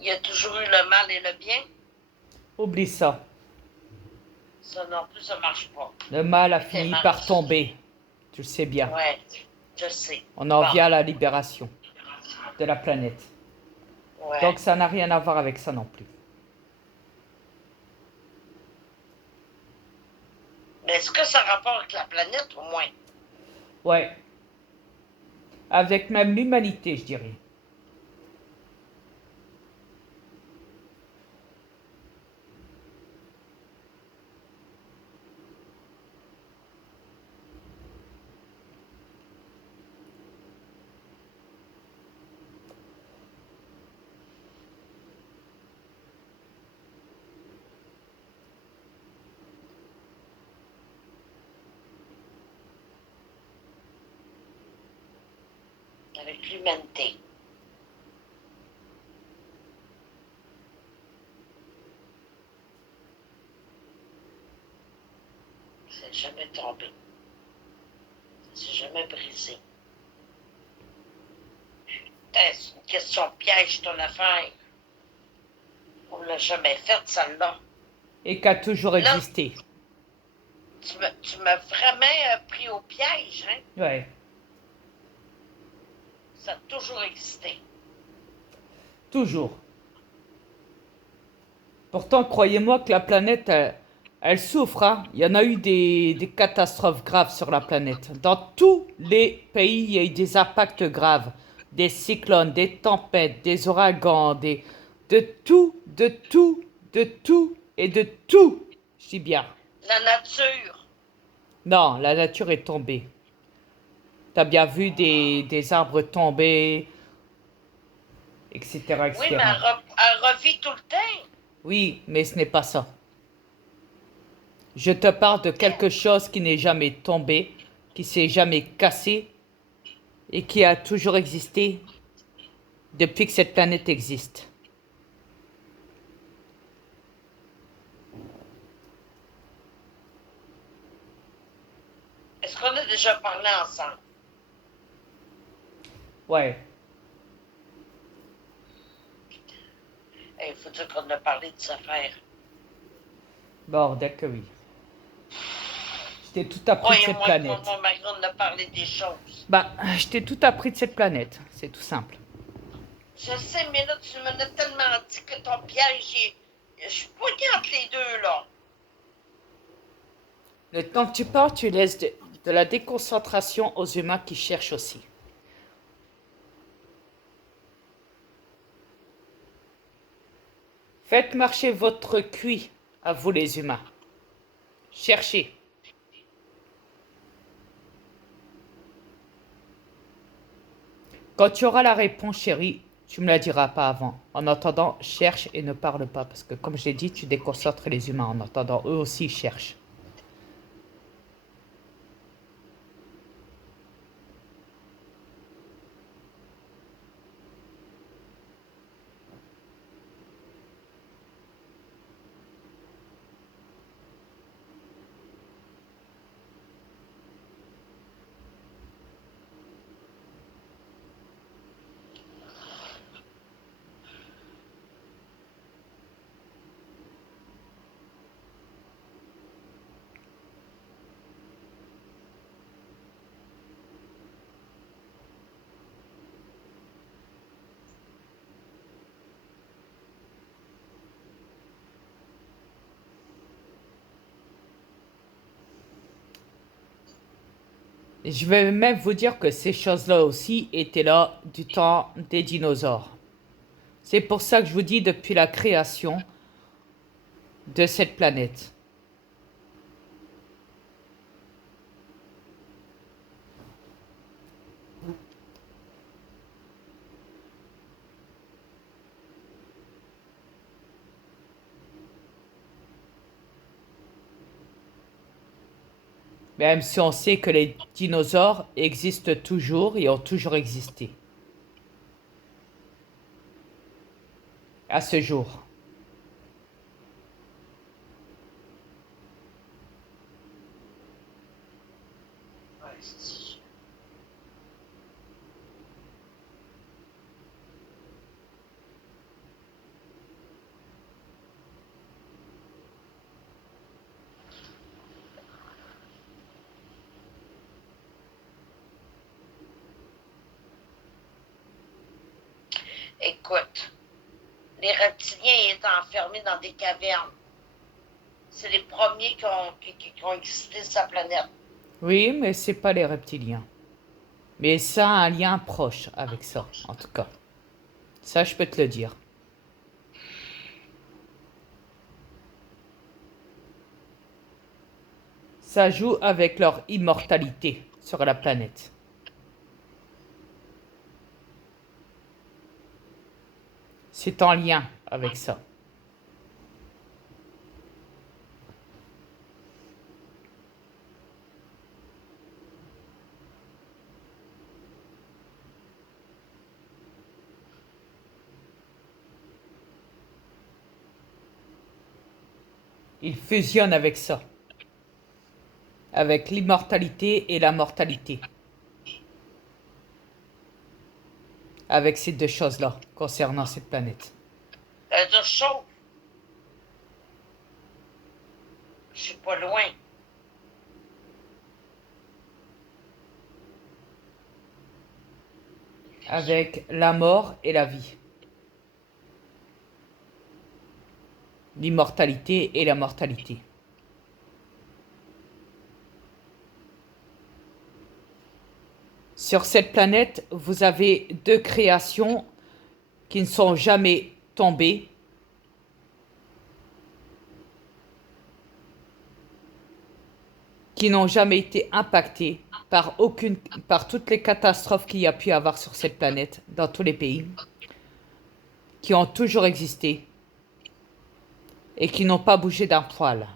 Il y a toujours eu le mal et le bien. Oublie ça. Ça non plus, ça marche pas. Le mal a Mais t'es fini par marche. tomber. Tu le sais bien. Ouais, je sais. On en Bon, vient à la libération de la planète. ouais. Donc ça n'a rien à voir avec ça non plus. Mais est-ce que ça a rapport avec la planète au moins? Ouais. Avec même l'humanité, je dirais. Avec l'humanité. C'est jamais tombé. C'est jamais brisé. Putain, c'est une question piège, ton affaire. On l'a jamais faite, celle-là. Et qui a toujours Là, existé. tu m'as vraiment pris au piège, hein? Ouais. Ça a toujours existé. Toujours. Pourtant, croyez-moi que la planète, Elle souffre, hein. Il y en a eu des catastrophes graves sur la planète. Dans tous les pays, il y a eu des impacts graves. Des cyclones, des tempêtes, des ouragans, de tout, de tout, de tout et de tout. Je dis bien. La nature. Non, la nature est tombée. T'as bien vu des arbres tomber, etc., Oui, mais etc. elle revit tout le temps. Oui, mais ce n'est pas ça. Je te parle de quelque chose qui n'est jamais tombé, qui s'est jamais cassé et qui a toujours existé depuis que cette planète existe. Est-ce qu'on a déjà parlé ensemble? Ouais. Il faut dire qu'on a parlé de sa affaires. Bordel que oui. Je t'ai tout appris Moi de et cette moi, comme planète. mon mari, on a parlé des choses. Bah, je t'ai tout appris de cette planète. C'est tout simple. Je sais, mais là, tu m'en as tellement dit que ton piège, je suis poignée entre les deux, là. Le temps que tu parles, tu laisses de la déconcentration aux humains qui cherchent aussi. Faites marcher votre QI, à vous les humains. Cherchez. Quand tu auras la réponse, chérie, tu me la diras pas avant. En attendant, cherche et ne parle pas. Parce que comme je l'ai dit, tu déconcentres les humains. En attendant, eux aussi cherchent. Et je vais même vous dire que ces choses-là aussi étaient là du temps des dinosaures. C'est pour ça que je vous dis depuis la création de cette planète. Même si on sait que les dinosaures existent toujours et ont toujours existé. À ce jour. Ouais, c'est- Écoute, les reptiliens étaient enfermés dans des cavernes. C'est les premiers qui ont existé sur sa planète. Oui, mais c'est pas les reptiliens. Mais ça a un lien proche avec ça, en tout cas. Ça, je peux te le dire. Ça joue avec leur immortalité sur la planète. C'est en lien avec ça. Ils fusionnent avec ça. Avec l'immortalité et la mortalité. Avec ces deux choses-là concernant cette planète. Ça veut dire chaud. Je suis pas loin. Avec la mort et la vie. L'immortalité et la mortalité. Sur cette planète, vous avez deux créations qui ne sont jamais tombées, qui n'ont jamais été impactées par toutes les catastrophes qu'il y a pu avoir sur cette planète, dans tous les pays, qui ont toujours existé et qui n'ont pas bougé d'un poil.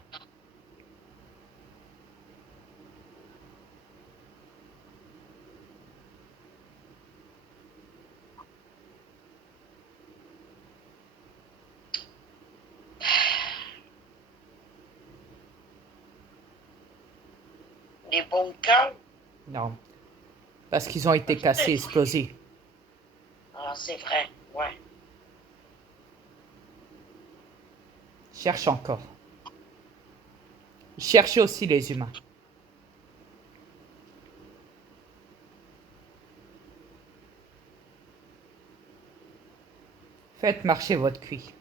Les bunkers? Non, parce qu'ils ont été cassés, explosés. Ah, c'est vrai, ouais. Cherche encore. Cherchez aussi les humains. Faites marcher votre cuit.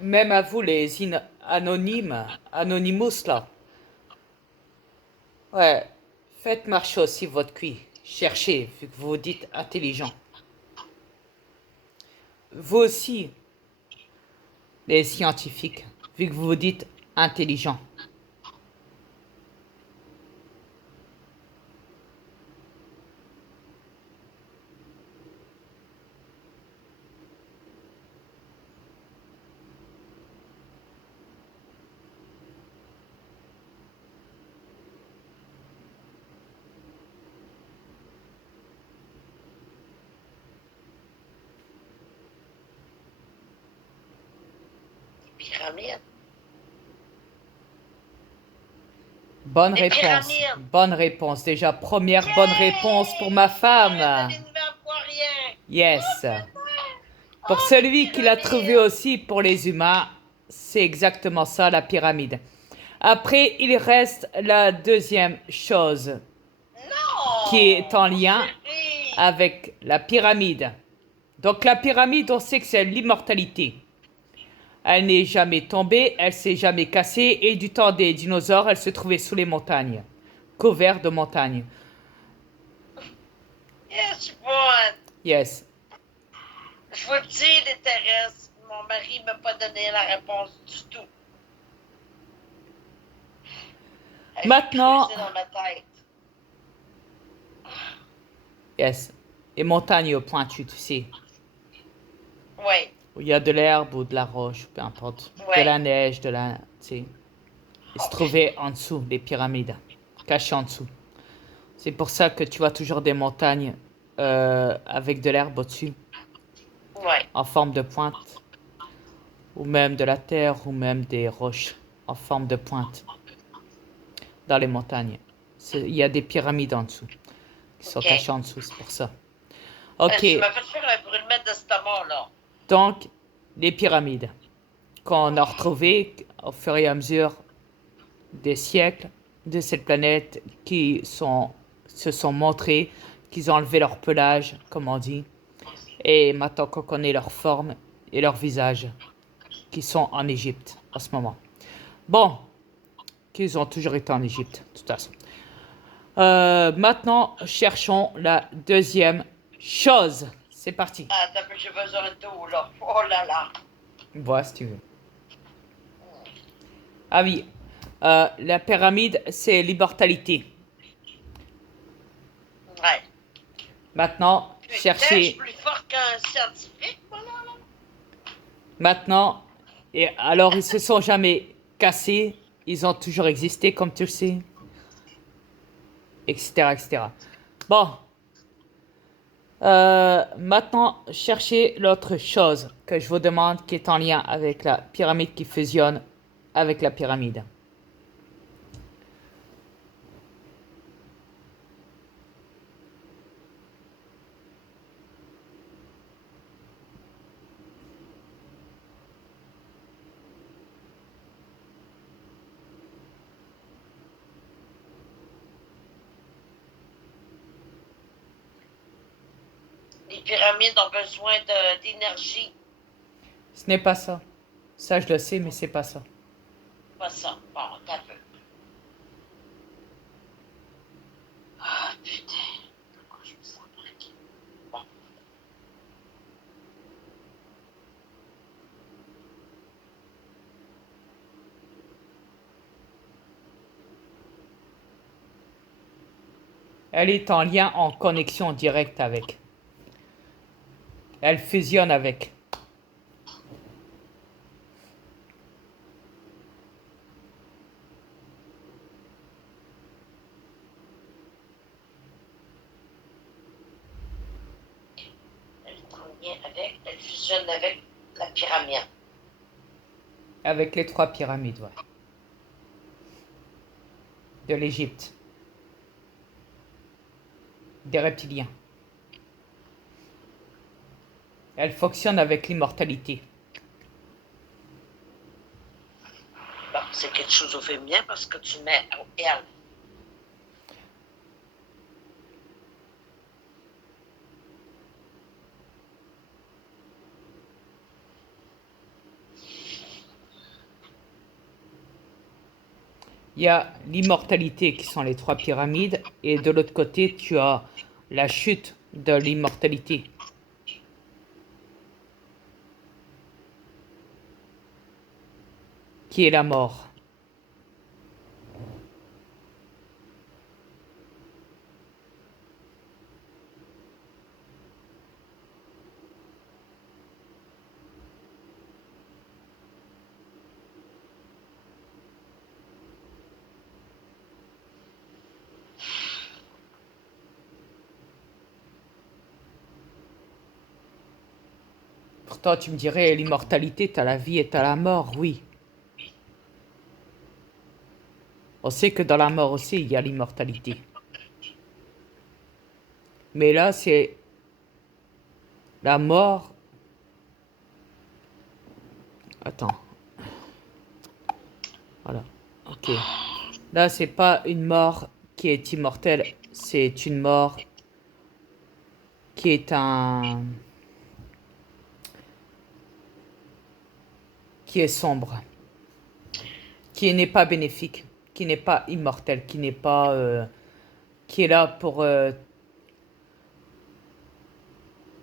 Même à vous, les anonymes, Anonymous, là. Ouais, faites marcher aussi votre cuit. Cherchez, vu que vous vous dites intelligent. Vous aussi, les scientifiques, vu que vous vous dites intelligent. Pyramides. Bonne Les réponse. pyramides. Bonne réponse. Déjà, première bonne réponse pour ma femme. L'univers aquarien. Yes. Pour Oh, celui les qui l'a trouvé pyramides. aussi pour les humains, c'est exactement ça, la pyramide. Après, il reste la deuxième chose qui est en Non, lien chérie. avec la pyramide. Donc la pyramide, on sait que c'est l'immortalité. Elle n'est jamais tombée, elle s'est jamais cassée et du temps des dinosaures, elle se trouvait sous les montagnes, couverte de montagnes. Yes, bon. Yes. Je vous le dis, les Thérèse, mon mari ne m'a pas donné la réponse du tout. Elle Maintenant, creusé dans ma tête. yes. Les montagnes pointues, tu sais, Oui, où il y a de l'herbe ou de la roche, peu importe, de oui. la neige, tu sais. Ils se trouvaient en dessous des pyramides, cachés en dessous. C'est pour ça que tu vois toujours des montagnes avec de l'herbe au-dessus, Oui. en forme de pointe, ou même de la terre, ou même des roches en forme de pointe dans les montagnes. Il y a des pyramides en dessous, qui sont OK. cachées en dessous, c'est pour ça. Ok, Tu m'as fait faire un brûlement d'estomac, là. donc les pyramides qu'on a retrouvées au fur et à mesure des siècles de cette planète se sont montrées, qu'ils ont enlevé leur pelage, comme on dit, et maintenant qu'on connaît leur forme et leur visage, qui sont en Égypte en ce moment. Bon, qu'ils ont toujours été en Égypte, de toute façon. Maintenant, cherchons la deuxième chose. C'est parti. Ah, t'as peu, j'ai besoin d'eau, là. Oh là là. Vois si tu veux. Ah oui, la pyramide, c'est l'immortalité. Ouais. Maintenant, Putain, je suis cherchez. plus fort qu'un scientifique, moi, là. Maintenant, et alors ils se sont jamais cassés, ils ont toujours existé, comme tu le sais, etc., etc. Bon, Maintenant, cherchez l'autre chose que je vous demande qui est en lien avec la pyramide qui fusionne avec la pyramide. Les pyramides ont besoin d'énergie. Ce n'est pas ça. Ça, je le sais, mais c'est pas ça. Pas ça. Bon, t'as peu. Ah, putain. Pourquoi je me sens braquée? Bon. Elle est en lien, en connexion directe avec. Elle fusionne avec. Elle fusionne avec la pyramide. Avec les 3 pyramides, ouais. De l'Égypte. Des reptiliens. Elle fonctionne avec l'immortalité. Bon, c'est quelque chose au féminin parce que tu mets elle. Il y a l'immortalité qui sont les 3 pyramides et de l'autre côté tu as la chute de l'immortalité. Qui est la mort. Pourtant tu me dirais l'immortalité, t'as la vie et t'as la mort, oui. On sait que dans la mort aussi il y a l'immortalité. Mais là c'est la mort. Attends. Voilà. Ok. Là c'est pas une mort qui est immortelle, c'est une mort qui est qui est sombre, qui n'est pas bénéfique, qui n'est pas immortel, qui n'est pas qui est là pour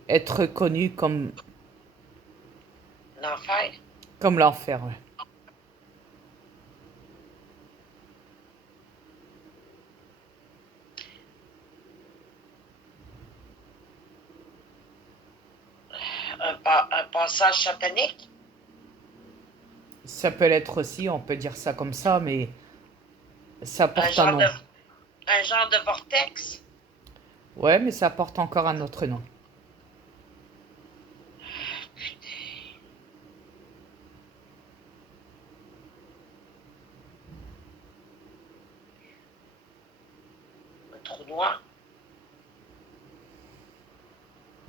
être connu L'enfer. comme l'enfer. Ouais. Un passage satanique. Ça peut l'être aussi, on peut dire ça comme ça, mais ça porte un nom. Un genre de vortex. Ouais, mais ça porte encore un autre nom. Un trou noir.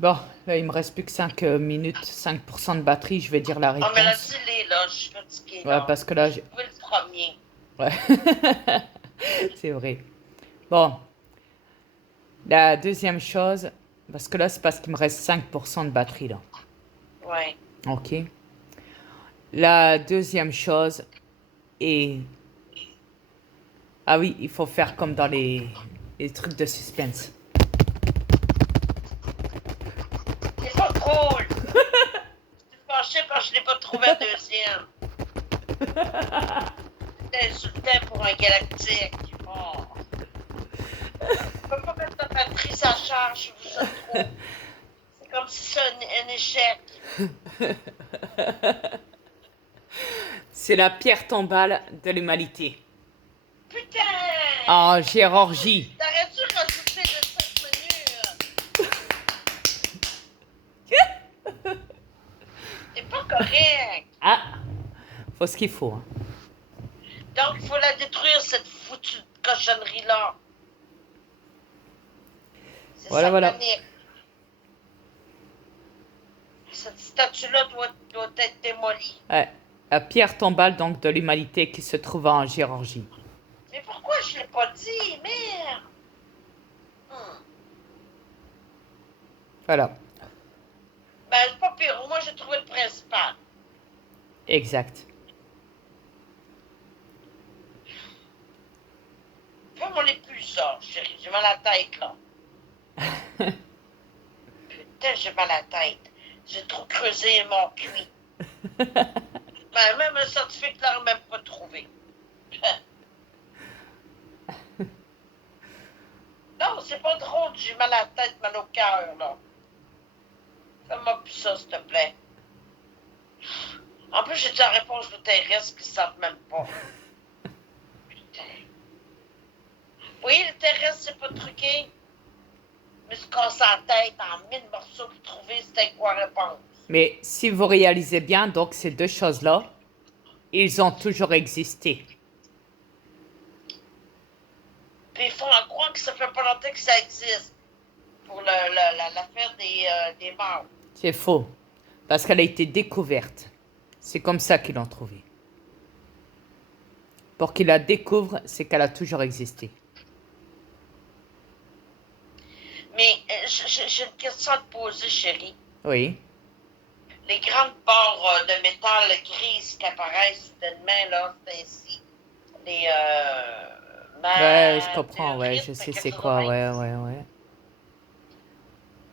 Bon, là il me reste plus que 5 minutes, 5% de batterie, je vais dire la réponse. Oh mais là, dis-les, là, je suis fatiguée. Ouais, parce que là, j'ai trouvé le premier. Ouais, c'est vrai. Bon, la deuxième chose, parce que là, c'est parce qu'il me reste 5% de batterie, là. Ouais. Ok. La deuxième chose est... Ah oui, il faut faire comme dans les trucs de suspense. C'est pas drôle. Je suis fâchée parce que je n'ai pas trouvé la deuxième. C'était insultant pour un galactique. Oh. On peut pas mettre ta batterie sa charge, je vous trop. C'est comme si c'est un échec. C'est la pierre tombale de l'humanité. Putain! En Géorgie. T'aurais dû rajouter le 5 menus. C'est pas correct. Ah, faut ce qu'il faut. Hein. Donc, il faut la détruire, cette foutue cochonnerie-là. C'est Voilà, voilà. satanique. Cette statue-là doit être démolie. Ouais. La pierre tombale donc de l'humanité qui se trouve en Géorgie. Mais pourquoi je ne l'ai pas dit? Merde! Voilà. Ben, c'est pas pire. Au moins, j'ai trouvé le principal. Exact. Fais mon épuiseur, chérie. J'ai mal à la tête, là. Putain, j'ai mal à la tête. J'ai trop creusé mon cuit. Ben, même un scientifique ne l'aurait même pas trouvé. Non, c'est pas drôle. J'ai mal à la tête, mal au cœur, là. Fais-moi plus ça, s'il te plaît. En plus, j'ai dit la réponse de terrestre qui ne savent même pas. Putain. Oui, le terrestre, c'est pas truqué. Je me suis cassé la tête en 1000 morceaux pour trouver c'était quoi la réponse. Mais si vous réalisez bien, donc ces deux choses-là, ils ont toujours existé. Puis il faut en croire que ça fait pas longtemps que ça existe. Pour l'affaire des morts. C'est faux. Parce qu'elle a été découverte. C'est comme ça qu'ils l'ont trouvée. Pour qu'ils la découvrent, c'est qu'elle a toujours existé. Mais j'ai une question à te poser, chérie. Oui. Les grandes barres de métal grises qui apparaissent soudainement, là, c'est ainsi. Les. Ouais, je comprends, ouais, je sais c'est quoi, 90. ouais.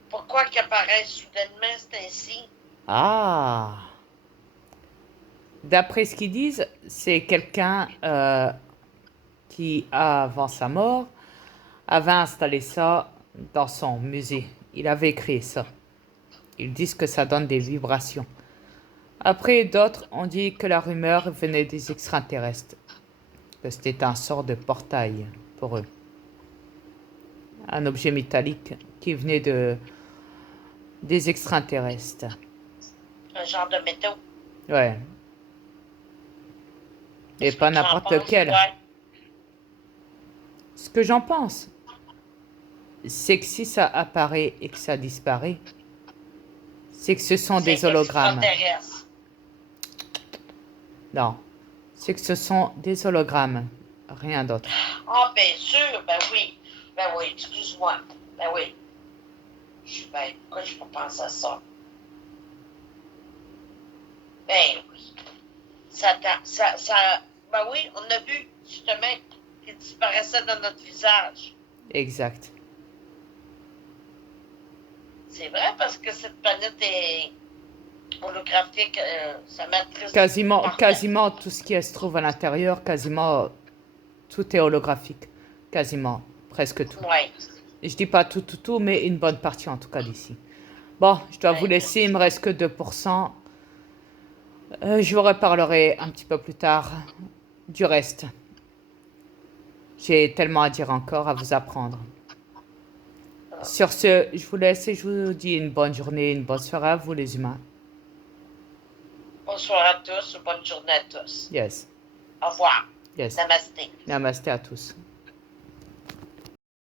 Pourquoi qu'ils apparaissent soudainement, c'est ainsi? Ah! D'après ce qu'ils disent, c'est quelqu'un qui, avant sa mort, avait installé ça dans son musée. Il avait créé ça. Ils disent que ça donne des vibrations. Après, d'autres ont dit que la rumeur venait des extraterrestres. Que c'était un sort de portail pour eux. Un objet métallique qui venait des extraterrestres. Un genre de métaux. Ouais. Et Qu'est-ce pas que tu en n'importe penses, lequel. toi? Ce que j'en pense, c'est que si ça apparaît et que ça disparaît, c'est que ce sont C'est des hologrammes. extraterrestre. Non, c'est que ce sont des hologrammes, rien d'autre. Ah, bien sûr, ben oui. Ben oui, excuse-moi. Ben oui. Je suis bête. Pourquoi je peux penser à ça? Ben oui. Ben oui, on a vu, justement, qu'il disparaissait dans notre visage. Exact. C'est vrai, parce que cette planète est holographique, ça m'attriste. Quasiment tout ce qui se trouve à l'intérieur, quasiment tout est holographique. Quasiment, presque tout. Ouais. Je dis pas tout, mais une bonne partie en tout cas d'ici. Bon, je dois vous laisser, il me reste que 2%. Je vous reparlerai un petit peu plus tard du reste. J'ai tellement à dire encore, à vous apprendre. Sur ce, je vous laisse et je vous dis une bonne journée, une bonne soirée à vous les humains. Bonsoir à tous, bonne journée à tous. Yes. Au revoir. Yes. Namasté. Namasté à tous.